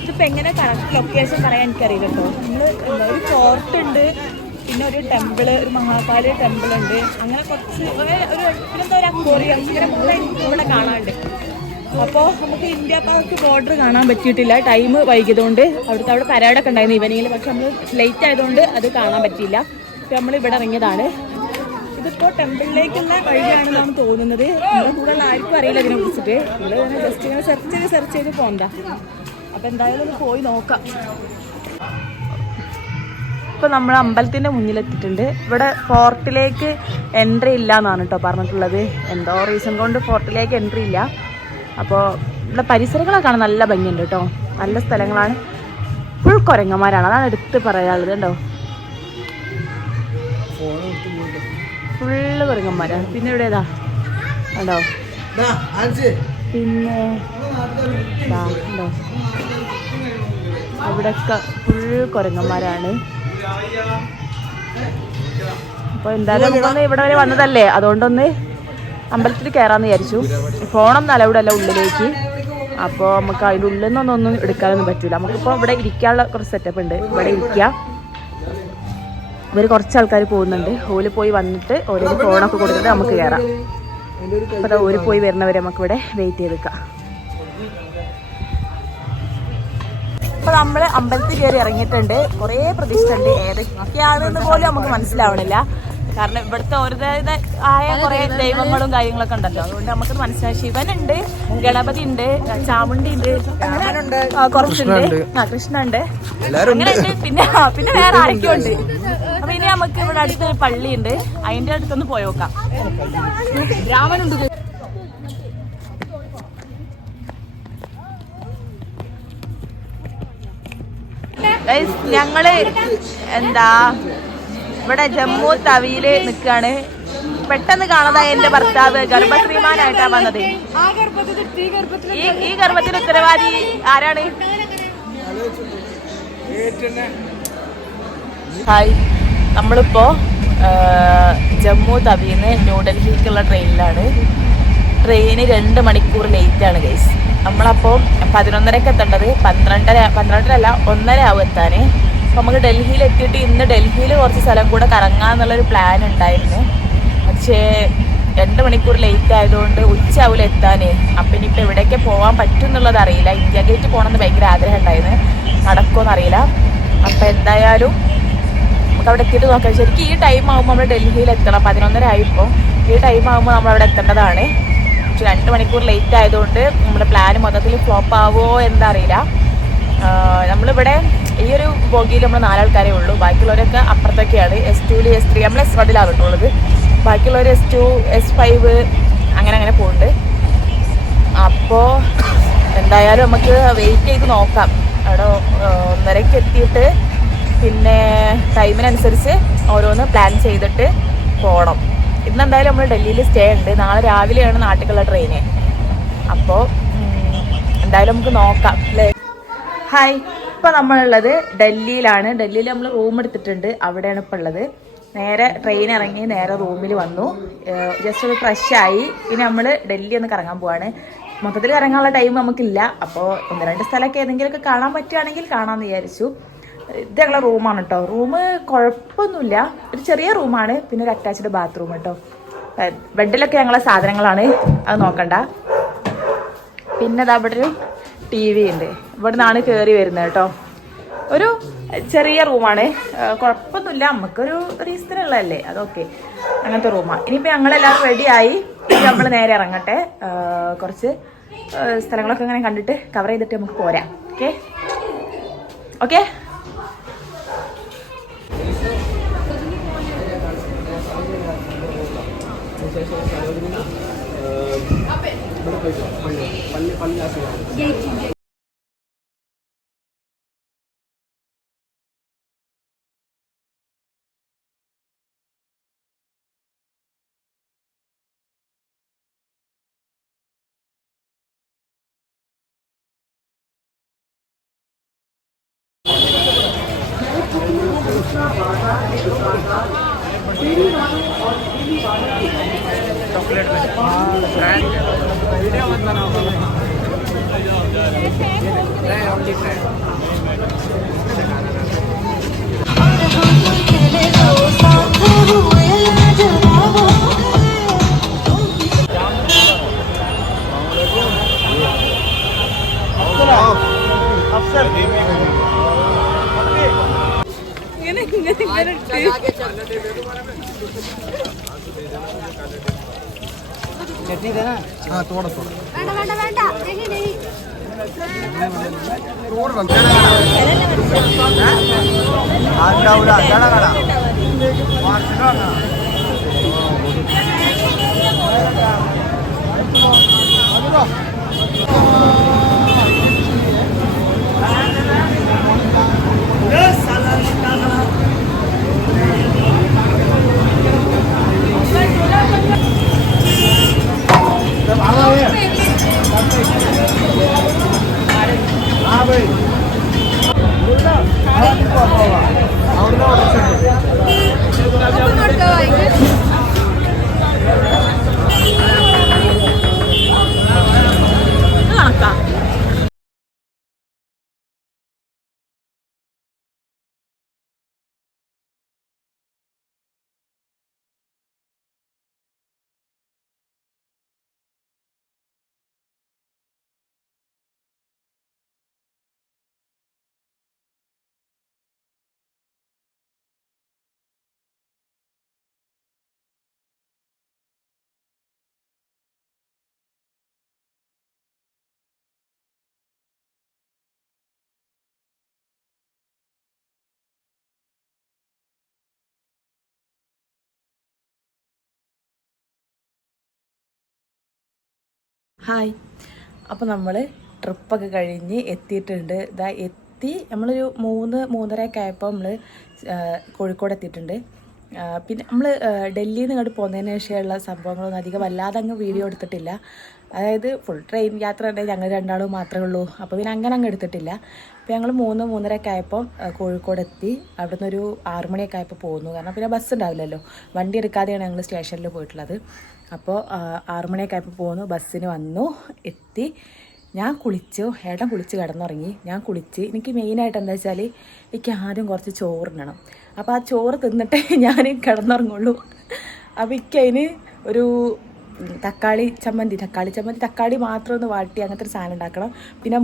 ഇതിപ്പോ എങ്ങനെ കറക്റ്റ് ലൊക്കേഷൻ പറയാൻ എനിക്കറിയില്ല കേട്ടോ. നമ്മൾ ഒരു ഫോർട്ട് ഉണ്ട്, പിന്നെ ഒരു ടെമ്പിള്, ഒരു മഹാകാലി ടെമ്പിൾ ഉണ്ട്, അങ്ങനെ കുറച്ച് പിന്നെന്താ ഒരു അക്വേറിയം, ഇങ്ങനെ ഇവിടെ കാണാനുണ്ട്. അപ്പോൾ നമുക്ക് ഇന്ത്യ പാക് ബോർഡർ കാണാൻ പറ്റിയിട്ടില്ല, ടൈം വൈകിയതുകൊണ്ട്. അവിടെ പരേഡൊക്കെ ഉണ്ടായിരുന്നു ഈവനിങ്ങിൽ, പക്ഷെ നമ്മൾ ലേറ്റ് ആയതുകൊണ്ട് അത് കാണാൻ പറ്റിയില്ല. അപ്പോൾ നമ്മൾ ഇവിടെ ഇറങ്ങിയതാണ്. ഇതിപ്പോൾ ടെമ്പിളിലേക്കുള്ള വഴിയാണെന്നാണ് തോന്നുന്നത്. നമ്മുടെ കൂടെ ഉള്ള ആർക്കും അറിയില്ല ഇതിനെ കുറിച്ചിട്ട്. നമ്മൾ ഇങ്ങനെ ജസ്റ്റ് ഇങ്ങനെ സെർച്ച് ചെയ്ത് പോകണ്ട. അപ്പോൾ എന്തായാലും ഒന്ന് പോയി നോക്കാം. ഇപ്പോൾ നമ്മൾ അമ്പലത്തിൻ്റെ മുന്നിലെത്തിയിട്ടുണ്ട്. ഇവിടെ ഫോർട്ടിലേക്ക് എൻട്രി ഇല്ല എന്നാണ് കേട്ടോ പറഞ്ഞിട്ടുള്ളത്. എന്തോ റീസൺ കൊണ്ട് ഫോർട്ടിലേക്ക് എൻട്രി ഇല്ല. അപ്പോൾ ഇവിടെ പരിസരങ്ങളൊക്കെ കാണാൻ നല്ല ഭംഗിയുണ്ട് കേട്ടോ, നല്ല സ്ഥലങ്ങളാണ്. ഫുൾ കുരങ്ങന്മാരാണ്, അതാണ് എടുത്ത് പറയാനുള്ളത്. കേട്ടോ, ഫുള്ള് കുരങ്ങന്മാരാണ്. പിന്നെ ഇവിടെ ഏതാ കണ്ടോ, പിന്നെ ഉണ്ടോ അവിടെയൊക്കെ ഫുൾ കുരങ്ങന്മാരാണ്. അപ്പോൾ എന്തായാലും നമുക്കൊന്ന് ഇവിടെ വരെ വന്നതല്ലേ, അതുകൊണ്ടൊന്ന് അമ്പലത്തിൽ കയറാമെന്ന് വിചാരിച്ചു. ഫോണൊന്നും അലൗഡ് അല്ല ഉള്ളിലേക്ക്. അപ്പോൾ നമുക്ക് അതിൻ്റെ ഉള്ളിൽ നിന്നൊന്നും എടുക്കാനൊന്നും പറ്റില്ല. നമുക്കിപ്പോൾ ഇവിടെ ഇരിക്കാനുള്ള കുറച്ച് സെറ്റപ്പ് ഉണ്ട്, ഇവിടെ ഇരിക്കാം. ഇവർ കുറച്ച് ആൾക്കാർ പോകുന്നുണ്ട്. ഓല് പോയി വന്നിട്ട് ഓരോ ഫോണൊക്കെ കൊടുത്തിട്ട് നമുക്ക് കയറാം. അപ്പോൾ ഓര് പോയി വരുന്നവരെ നമുക്കിവിടെ വെയിറ്റ് ചെയ്ത് നിൽക്കാം. അപ്പോൾ നമ്മൾ അമ്പലത്തിൽ കയറി ഇറങ്ങിയിട്ടുണ്ട്. കുറേ പ്രതീക്ഷ ഉണ്ട്, ഏതൊക്കെയാണെന്ന് പോലും നമുക്ക് മനസ്സിലാവണില്ല. കാരണം ഇവിടുത്തെ ഓരോതായ കുറേ ദൈവങ്ങളും കാര്യങ്ങളൊക്കെ ഉണ്ടല്ലോ, അതുകൊണ്ട് നമുക്ക് മനസ്സിലായി. ശിവനുണ്ട്, ഗണപതി ഉണ്ട്, ചാമുണ്ടി ഉണ്ട്, കുറച്ചുണ്ട്, കൃഷ്ണ ഉണ്ട്, അങ്ങനെ ഉണ്ട്. പിന്നെ വേറെ ആരൊക്കെ ഉണ്ട്. അപ്പൊ ഇനി നമുക്ക് ഇവിടെ അടുത്തൊരു പള്ളി ഉണ്ട്, അതിന്റെ അടുത്തൊന്ന് പോയി നോക്കാം. രാമനുണ്ട്. ഞങ്ങള് ഇവിടെ ജമ്മു തവിയില് നിൽക്കാണ്. പെട്ടെന്ന് കാണാതെ എന്റെ ഭർത്താവ് ഗർഭശ്രീമാനായിട്ടാ വന്നത്. ഈ ഗർഭത്തിന് ഉത്തരവാദി ആരാണ്? ഹായ്, നമ്മളിപ്പോ ജമ്മു തവിന്ന് ന്യൂഡൽഹിക്കുള്ള ട്രെയിനിലാണ്. ട്രെയിന് 2 മണിക്കൂർ ലേറ്റാണ് ഗൈസ്. നമ്മളപ്പോൾ 11:30 എത്തേണ്ടത് 12:30 1:30 ആവും എത്താൻ. അപ്പോൾ നമുക്ക് ഡൽഹിയിൽ എത്തിയിട്ട് ഇന്ന് ഡൽഹിയിൽ കുറച്ച് സ്ഥലം കൂടെ കറങ്ങാമെന്നുള്ളൊരു പ്ലാൻ ഉണ്ടായിരുന്നു. പക്ഷേ 2 മണിക്കൂർ ലേറ്റ് ആയതുകൊണ്ട് ഉച്ചയാവില്ല എത്താൻ. അപ്പം ഇനിയിപ്പോൾ എവിടേക്ക് പോകാൻ പറ്റും എന്നുള്ളത് അറിയില്ല. ഇന്ത്യ ഗേറ്റ് പോകണമെന്ന് ഭയങ്കര ആഗ്രഹം ഉണ്ടായിരുന്നു, നടക്കുമെന്ന് അറിയില്ല. അപ്പം എന്തായാലും നമുക്ക് അവിടെ എത്തിയിട്ട് നോക്കാം. ശരിക്കും ഈ ടൈം ആകുമ്പോൾ നമ്മൾ ഡൽഹിയിൽ എത്തണം. 11:30 ആയിപ്പോൾ. ഈ ടൈം ആകുമ്പോൾ നമ്മൾ അവിടെ എത്തേണ്ടതാണ്. പക്ഷെ 2 മണിക്കൂർ ലേറ്റ് ആയതുകൊണ്ട് നമ്മുടെ പ്ലാൻ മൊത്തത്തിൽ ഫ്ലോപ്പ് ആവുമോ എന്താ അറിയില്ല. നമ്മളിവിടെ ഈ ഒരു ബോഗിയിൽ നമ്മൾ 4 ആൾക്കാരേ ഉള്ളൂ. ബാക്കിയുള്ളവരൊക്കെ അപ്പുറത്തൊക്കെയാണ്. S2, S3, നമ്മൾ S1-ലാണുള്ളത്. ബാക്കിയുള്ളവർ S2, S5 അങ്ങനെ പോകുന്നുണ്ട്. അപ്പോൾ എന്തായാലും നമുക്ക് വെയിറ്റ് ചെയ്ത് നോക്കാം. അവിടെ 1:30-ക്ക് എത്തിയിട്ട് പിന്നെ ടൈമിനനുസരിച്ച് ഓരോന്ന് പ്ലാൻ ചെയ്തിട്ട് പോകണം. ഇന്നെന്തായാലും നമ്മൾ ഡൽഹിയിൽ സ്റ്റേ ഉണ്ട്. നാളെ രാവിലെയാണ് നാട്ടിലേക്കുള്ള ട്രെയിന്. അപ്പോൾ എന്തായാലും നമുക്ക് നോക്കാം അല്ലേ. ഹായ്, ഇപ്പോൾ നമ്മളുള്ളത് ഡൽഹിയിലാണ്. ഡൽഹിയിൽ നമ്മൾ റൂം എടുത്തിട്ടുണ്ട്. അവിടെയാണ് ഇപ്പോൾ ഉള്ളത്. നേരെ ട്രെയിൻ ഇറങ്ങി നേരെ റൂമിൽ വന്നു. ജസ്റ്റ് ഒരു ഫ്രഷായി. പിന്നെ നമ്മൾ ഡൽഹി ഒന്ന് കറങ്ങാൻ പോവാണ്. മൊത്തത്തിൽ കറങ്ങാനുള്ള ടൈം നമുക്കില്ല. അപ്പോൾ 1-2 സ്ഥലമൊക്കെ ഏതെങ്കിലുമൊക്കെ കാണാൻ പറ്റുകയാണെങ്കിൽ കാണാമെന്ന് വിചാരിച്ചു. ഇത് ഞങ്ങളുടെ റൂമാണ് കേട്ടോ. റൂം കുഴപ്പമൊന്നുമില്ല. ഒരു ചെറിയ റൂമാണ്. പിന്നെ ഒരു അറ്റാച്ച്ഡ് ബാത്റൂം കേട്ടോ. ബെഡിലൊക്കെ ഞങ്ങളെ സാധനങ്ങളാണ്, അത് നോക്കണ്ട. പിന്നെ അത് അവിടെ ഒരു TV ഉണ്ട്. ഇവിടെ നിന്നാണ് കയറി വരുന്നത് കേട്ടോ. ഒരു ചെറിയ റൂമാണ്, കുഴപ്പമൊന്നുമില്ല. നമുക്കൊരു റീസണുള്ളതല്ലേ, അതൊക്കെ അങ്ങനത്തെ റൂമാണ്. ഇനിയിപ്പോൾ ഞങ്ങളെല്ലാവരും റെഡിയായി. നമ്മൾ നേരെ ഇറങ്ങട്ടെ. കുറച്ച് സ്ഥലങ്ങളൊക്കെ ഇങ്ങനെ കണ്ടിട്ട് കവർ ചെയ്തിട്ട് നമുക്ക് പോരാം. Okay okay. चटनी देना। हाँ थोड़ा थोड़ा। ഹായ്, അപ്പോൾ നമ്മൾ ട്രിപ്പൊക്കെ കഴിഞ്ഞ് എത്തിയിട്ടുണ്ട്. ഇതാ എത്തി നമ്മളൊരു 3-3:30 ആയപ്പോൾ നമ്മൾ കോഴിക്കോട് എത്തിയിട്ടുണ്ട്. പിന്നെ നമ്മൾ ഡൽഹിയിൽ നിന്ന് ഇങ്ങോട്ട് പോകുന്നതിന് ശേഷമുള്ള സംഭവങ്ങളൊന്നും അധികം വല്ലാതെ അങ്ങ് വീഡിയോ എടുത്തിട്ടില്ല. അതായത് ഫുൾ ട്രെയിൻ യാത്ര ഉണ്ടെങ്കിൽ ഞങ്ങൾ 2 ആളും മാത്രമേ ഉള്ളൂ. അപ്പോൾ പിന്നെ അങ്ങനെ അങ്ങ് എടുത്തിട്ടില്ല. അപ്പോൾ ഞങ്ങൾ 3-3:30 ആയപ്പോൾ കോഴിക്കോട് എത്തി. അവിടെ നിന്നൊരു 6 മണിയൊക്കെ ആയപ്പോൾ പോകുന്നു. കാരണം പിന്നെ ബസ് ഉണ്ടാവില്ലല്ലോ. വണ്ടി എടുക്കാതെയാണ് ഞങ്ങൾ സ്റ്റേഷനിൽ പോയിട്ടുള്ളത്. അപ്പോൾ 6 മണിയൊക്കെ ആയപ്പോൾ പോകുന്നു. ബസ്സിന് വന്നു, എത്തി. ഞാൻ കുളിച്ചു, ഏട്ടൻ കുളിച്ച് കിടന്നുറങ്ങി. ഞാൻ കുളിച്ച്. എനിക്ക് മെയിനായിട്ട് എന്താ വെച്ചാൽ എനിക്ക് ആദ്യം കുറച്ച് ചോറിനണം. അപ്പോൾ ആ ചോറ് തിന്നിട്ടേ ഞാൻ കിടന്നുറങ്ങുള്ളൂ. അപ്പോൾ എനിക്കതിന് ഒരു തക്കാളി ചമ്മന്തി തക്കാളി മാത്രം ഒന്ന് വാട്ടി അങ്ങനത്തെ ഒരു സാധനം ഉണ്ടാക്കണം. പിന്നെ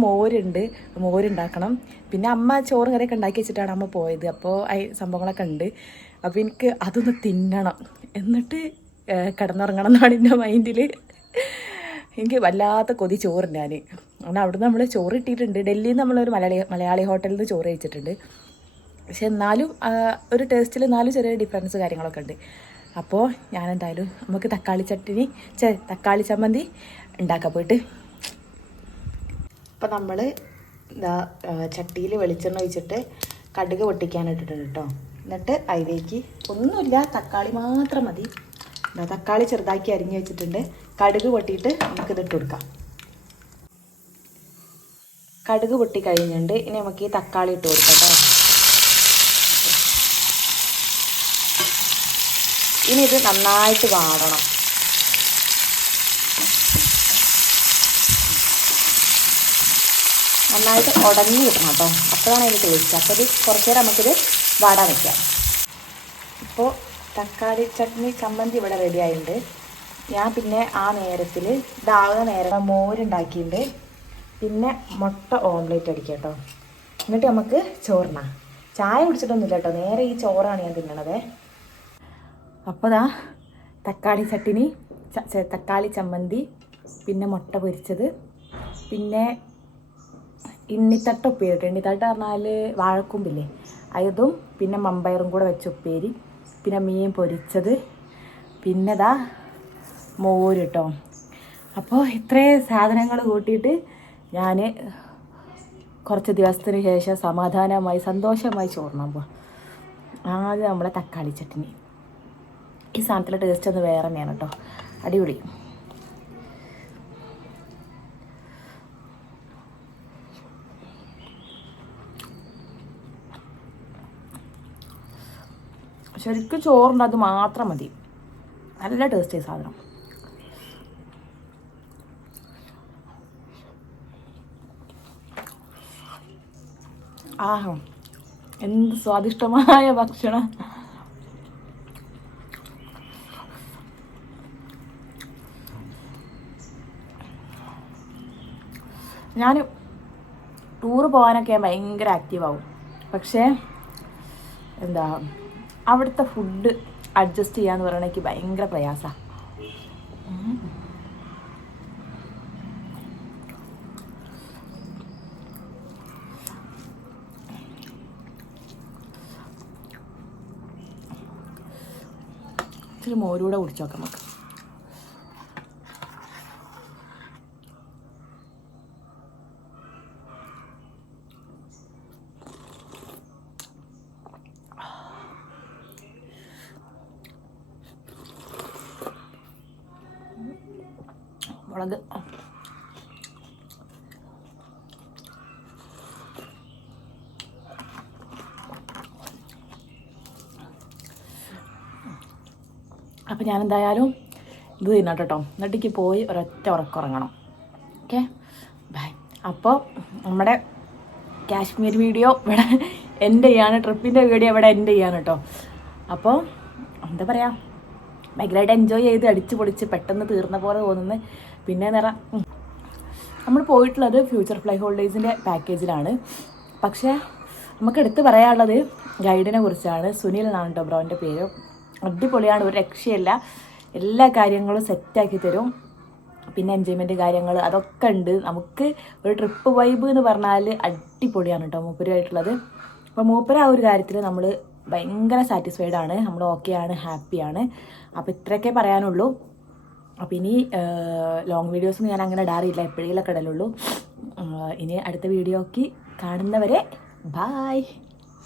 മോരുണ്ടാക്കണം. പിന്നെ അമ്മ ചോറും കറിയൊക്കെ ഉണ്ടാക്കി വെച്ചിട്ടാണ് അമ്മ പോയത്. അപ്പോൾ സംഭവങ്ങളൊക്കെ ഉണ്ട്. അപ്പോൾ എനിക്ക് അതൊന്ന് തിന്നണം, എന്നിട്ട് കിടന്നുറങ്ങണം എന്നാണ് എൻ്റെ മൈൻഡിൽ. എനിക്ക് വല്ലാത്ത കൊതി ചോറുണ്ട്. കാരണം അവിടെ നമ്മൾ ചോറ് ഇട്ടിട്ടുണ്ട്. ഡൽഹിയിൽ നിന്ന് നമ്മളൊരു മലയാളി ഹോട്ടലിൽ നിന്ന് ചോറ് കഴിച്ചിട്ടുണ്ട്. പക്ഷെ എന്നാലും ഒരു ടേസ്റ്റിൽ എന്നാലും ചെറിയ ഡിഫറൻസ് കാര്യങ്ങളൊക്കെ ഉണ്ട്. അപ്പോൾ ഞാൻ എന്തായാലും നമുക്ക് തക്കാളി ചമ്മന്തി ഉണ്ടാക്കാൻ പോയിട്ട്. അപ്പോൾ നമ്മൾ ചട്ടിയിൽ വെളിച്ചെണ്ണ ഒഴിച്ചിട്ട് കടുക് പൊട്ടിക്കാൻ ഇട്ടിട്ടുണ്ട് കേട്ടോ. എന്നിട്ട് അതിലേക്ക് ഒന്നുമില്ല, തക്കാളി മാത്രം മതി. തക്കാളി ചെറുതാക്കി അരിഞ്ഞ് വെച്ചിട്ടുണ്ട്. കടുക് പൊട്ടിയിട്ട് നമുക്കിതിട്ട് കൊടുക്കാം. കടുക് പൊട്ടി കഴിഞ്ഞിട്ടുണ്ട്. ഇനി നമുക്ക് ഈ തക്കാളി ഇട്ട് കൊടുക്കാം കേട്ടോ. ഇനി ഇത് നന്നായിട്ട് വാടണം. നന്നായിട്ട് ഉടഞ്ഞ് കിട്ടണം കേട്ടോ. അപ്പോഴാണ് അതിന് ടേസ്റ്റ്. അപ്പോൾ ഇത് കുറച്ച് നേരം നമുക്കിത് വാടാൻ വയ്ക്കാം. ഇപ്പോൾ തക്കാളി ചമ്മന്തി ഇവിടെ റെഡി ആയിട്ടുണ്ട്. ഞാൻ പിന്നെ ആ നേരത്തിൽ ഇതാവുന്ന നേരം മോരുണ്ടാക്കിയിട്ടുണ്ട്. പിന്നെ മുട്ട ഓംലേറ്റ് അടിക്കാം കേട്ടോ. എന്നിട്ട് നമുക്ക് ചോറിനാം. ചായ കുടിച്ചിട്ടൊന്നുമില്ല കേട്ടോ, നേരെ ഈ ചോറാണ് ഞാൻ തിന്നണത്. അപ്പോൾ ദാ തക്കാളി ചമ്മന്തി, പിന്നെ മുട്ട പൊരിച്ചത്, പിന്നെ ഇണ്ണിത്തട്ട ഉപ്പേരി. ഇണ്ണിത്തട്ട പറഞ്ഞാൽ വാഴക്കൂമ്പില്ലേ, അതും പിന്നെ മമ്പയറും കൂടെ വെച്ച ഉപ്പേരി, പിന്നെ മീൻ പൊരിച്ചത്, പിന്നെ ദാ മോര് കേട്ടോ. അപ്പോൾ ഇത്രയും സാധനങ്ങൾ കൂട്ടിയിട്ട് ഞാൻ കുറച്ച് ദിവസത്തിന് ശേഷം സമാധാനമായി സന്തോഷമായി ചോറിനാൻ പോവാം. ആദ്യം നമ്മളെ തക്കാളി ചട്നി. ഈ സാധനത്തിലെ ടേസ്റ്റ് ഒന്ന് വേറെ തന്നെയാണ് കേട്ടോ, അടിപൊളി. ശരിക്കും ചോറുണ്ട്, അത് മാത്രം മതി. നല്ല ടേസ്റ്റ് ഈ സാധനം. ആഹാ, എന്ത് സ്വാദിഷ്ടമായ ഭക്ഷണം. ഞാൻ ടൂറ് പോകാനൊക്കെ ഭയങ്കര ആക്റ്റീവാകും. പക്ഷേ എന്താ അവിടുത്തെ ഫുഡ് അഡ്ജസ്റ്റ് ചെയ്യാന്ന് പറയണ എനിക്ക് ഭയങ്കര പ്രയാസമാണ്. ഇച്ചിരി മോരൂടെ കുടിച്ചു നോക്കാം നമുക്ക്. മുളക് അപ്പം ഞാൻ എന്തായാലും ഇത് തിന്നട്ടെ കേട്ടോ. എന്നിട്ടേക്ക് പോയി ഒരൊറ്റ ഉറങ്ങണം. Okay, bye. അപ്പോൾ നമ്മുടെ കാശ്മീർ വീഡിയോ ഇവിടെ എൻ്റെ ചെയ്യാണ്, ട്രിപ്പിൻ്റെ വീഡിയോ ഇവിടെ എൻ്റെ ചെയ്യാണ് കേട്ടോ. അപ്പോൾ എന്താ പറയുക, ഭയങ്കരമായിട്ട് എൻജോയ് ചെയ്ത് അടിച്ച് പൊളിച്ച് പെട്ടെന്ന് തീർന്ന പോലെ തോന്നുന്നത്. പിന്നെ നമ്മൾ പോയിട്ടുള്ളത് ഫ്യൂച്ചർ ഫ്ലൈ ഹോളിഡേയ്സിൻ്റെ പാക്കേജിലാണ്. പക്ഷേ നമുക്ക് എടുത്ത് പറയാനുള്ളത് ഗൈഡിനെ കുറിച്ചാണ്. സുനിൽ എന്നാണ് കേട്ടോ ബ്രോൻ്റെ പേര്. അടിപൊളിയാണ്, ഒരു രക്ഷയില്ല. എല്ലാ കാര്യങ്ങളും സെറ്റാക്കി തരും. പിന്നെ എൻജോയ്മെൻറ്റ് കാര്യങ്ങൾ അതൊക്കെ ഉണ്ട്. നമുക്ക് ഒരു ട്രിപ്പ് വൈബ് എന്ന് പറഞ്ഞാൽ അടിപൊളിയാണ് കേട്ടോ മൂപ്പരുമായിട്ടുള്ളത്. അപ്പോൾ മൂപ്പര് ആ ഒരു കാര്യത്തിൽ നമ്മൾ ഭയങ്കര സാറ്റിസ്ഫൈഡ് ആണ്, നമ്മൾ ഓക്കെയാണ്, ഹാപ്പിയാണ്. അപ്പോൾ ഇത്രയൊക്കെ പറയാനുള്ളൂ. അപ്പോൾ ഇനി ലോങ് വീഡിയോസൊന്നും ഞാൻ അങ്ങനെ ഇടാറില്ല, എപ്പോഴേലൊക്കെ ഇടലുള്ളൂ. ഇനി അടുത്ത വീഡിയോക്ക് കാണുന്നവരെ ബായ്.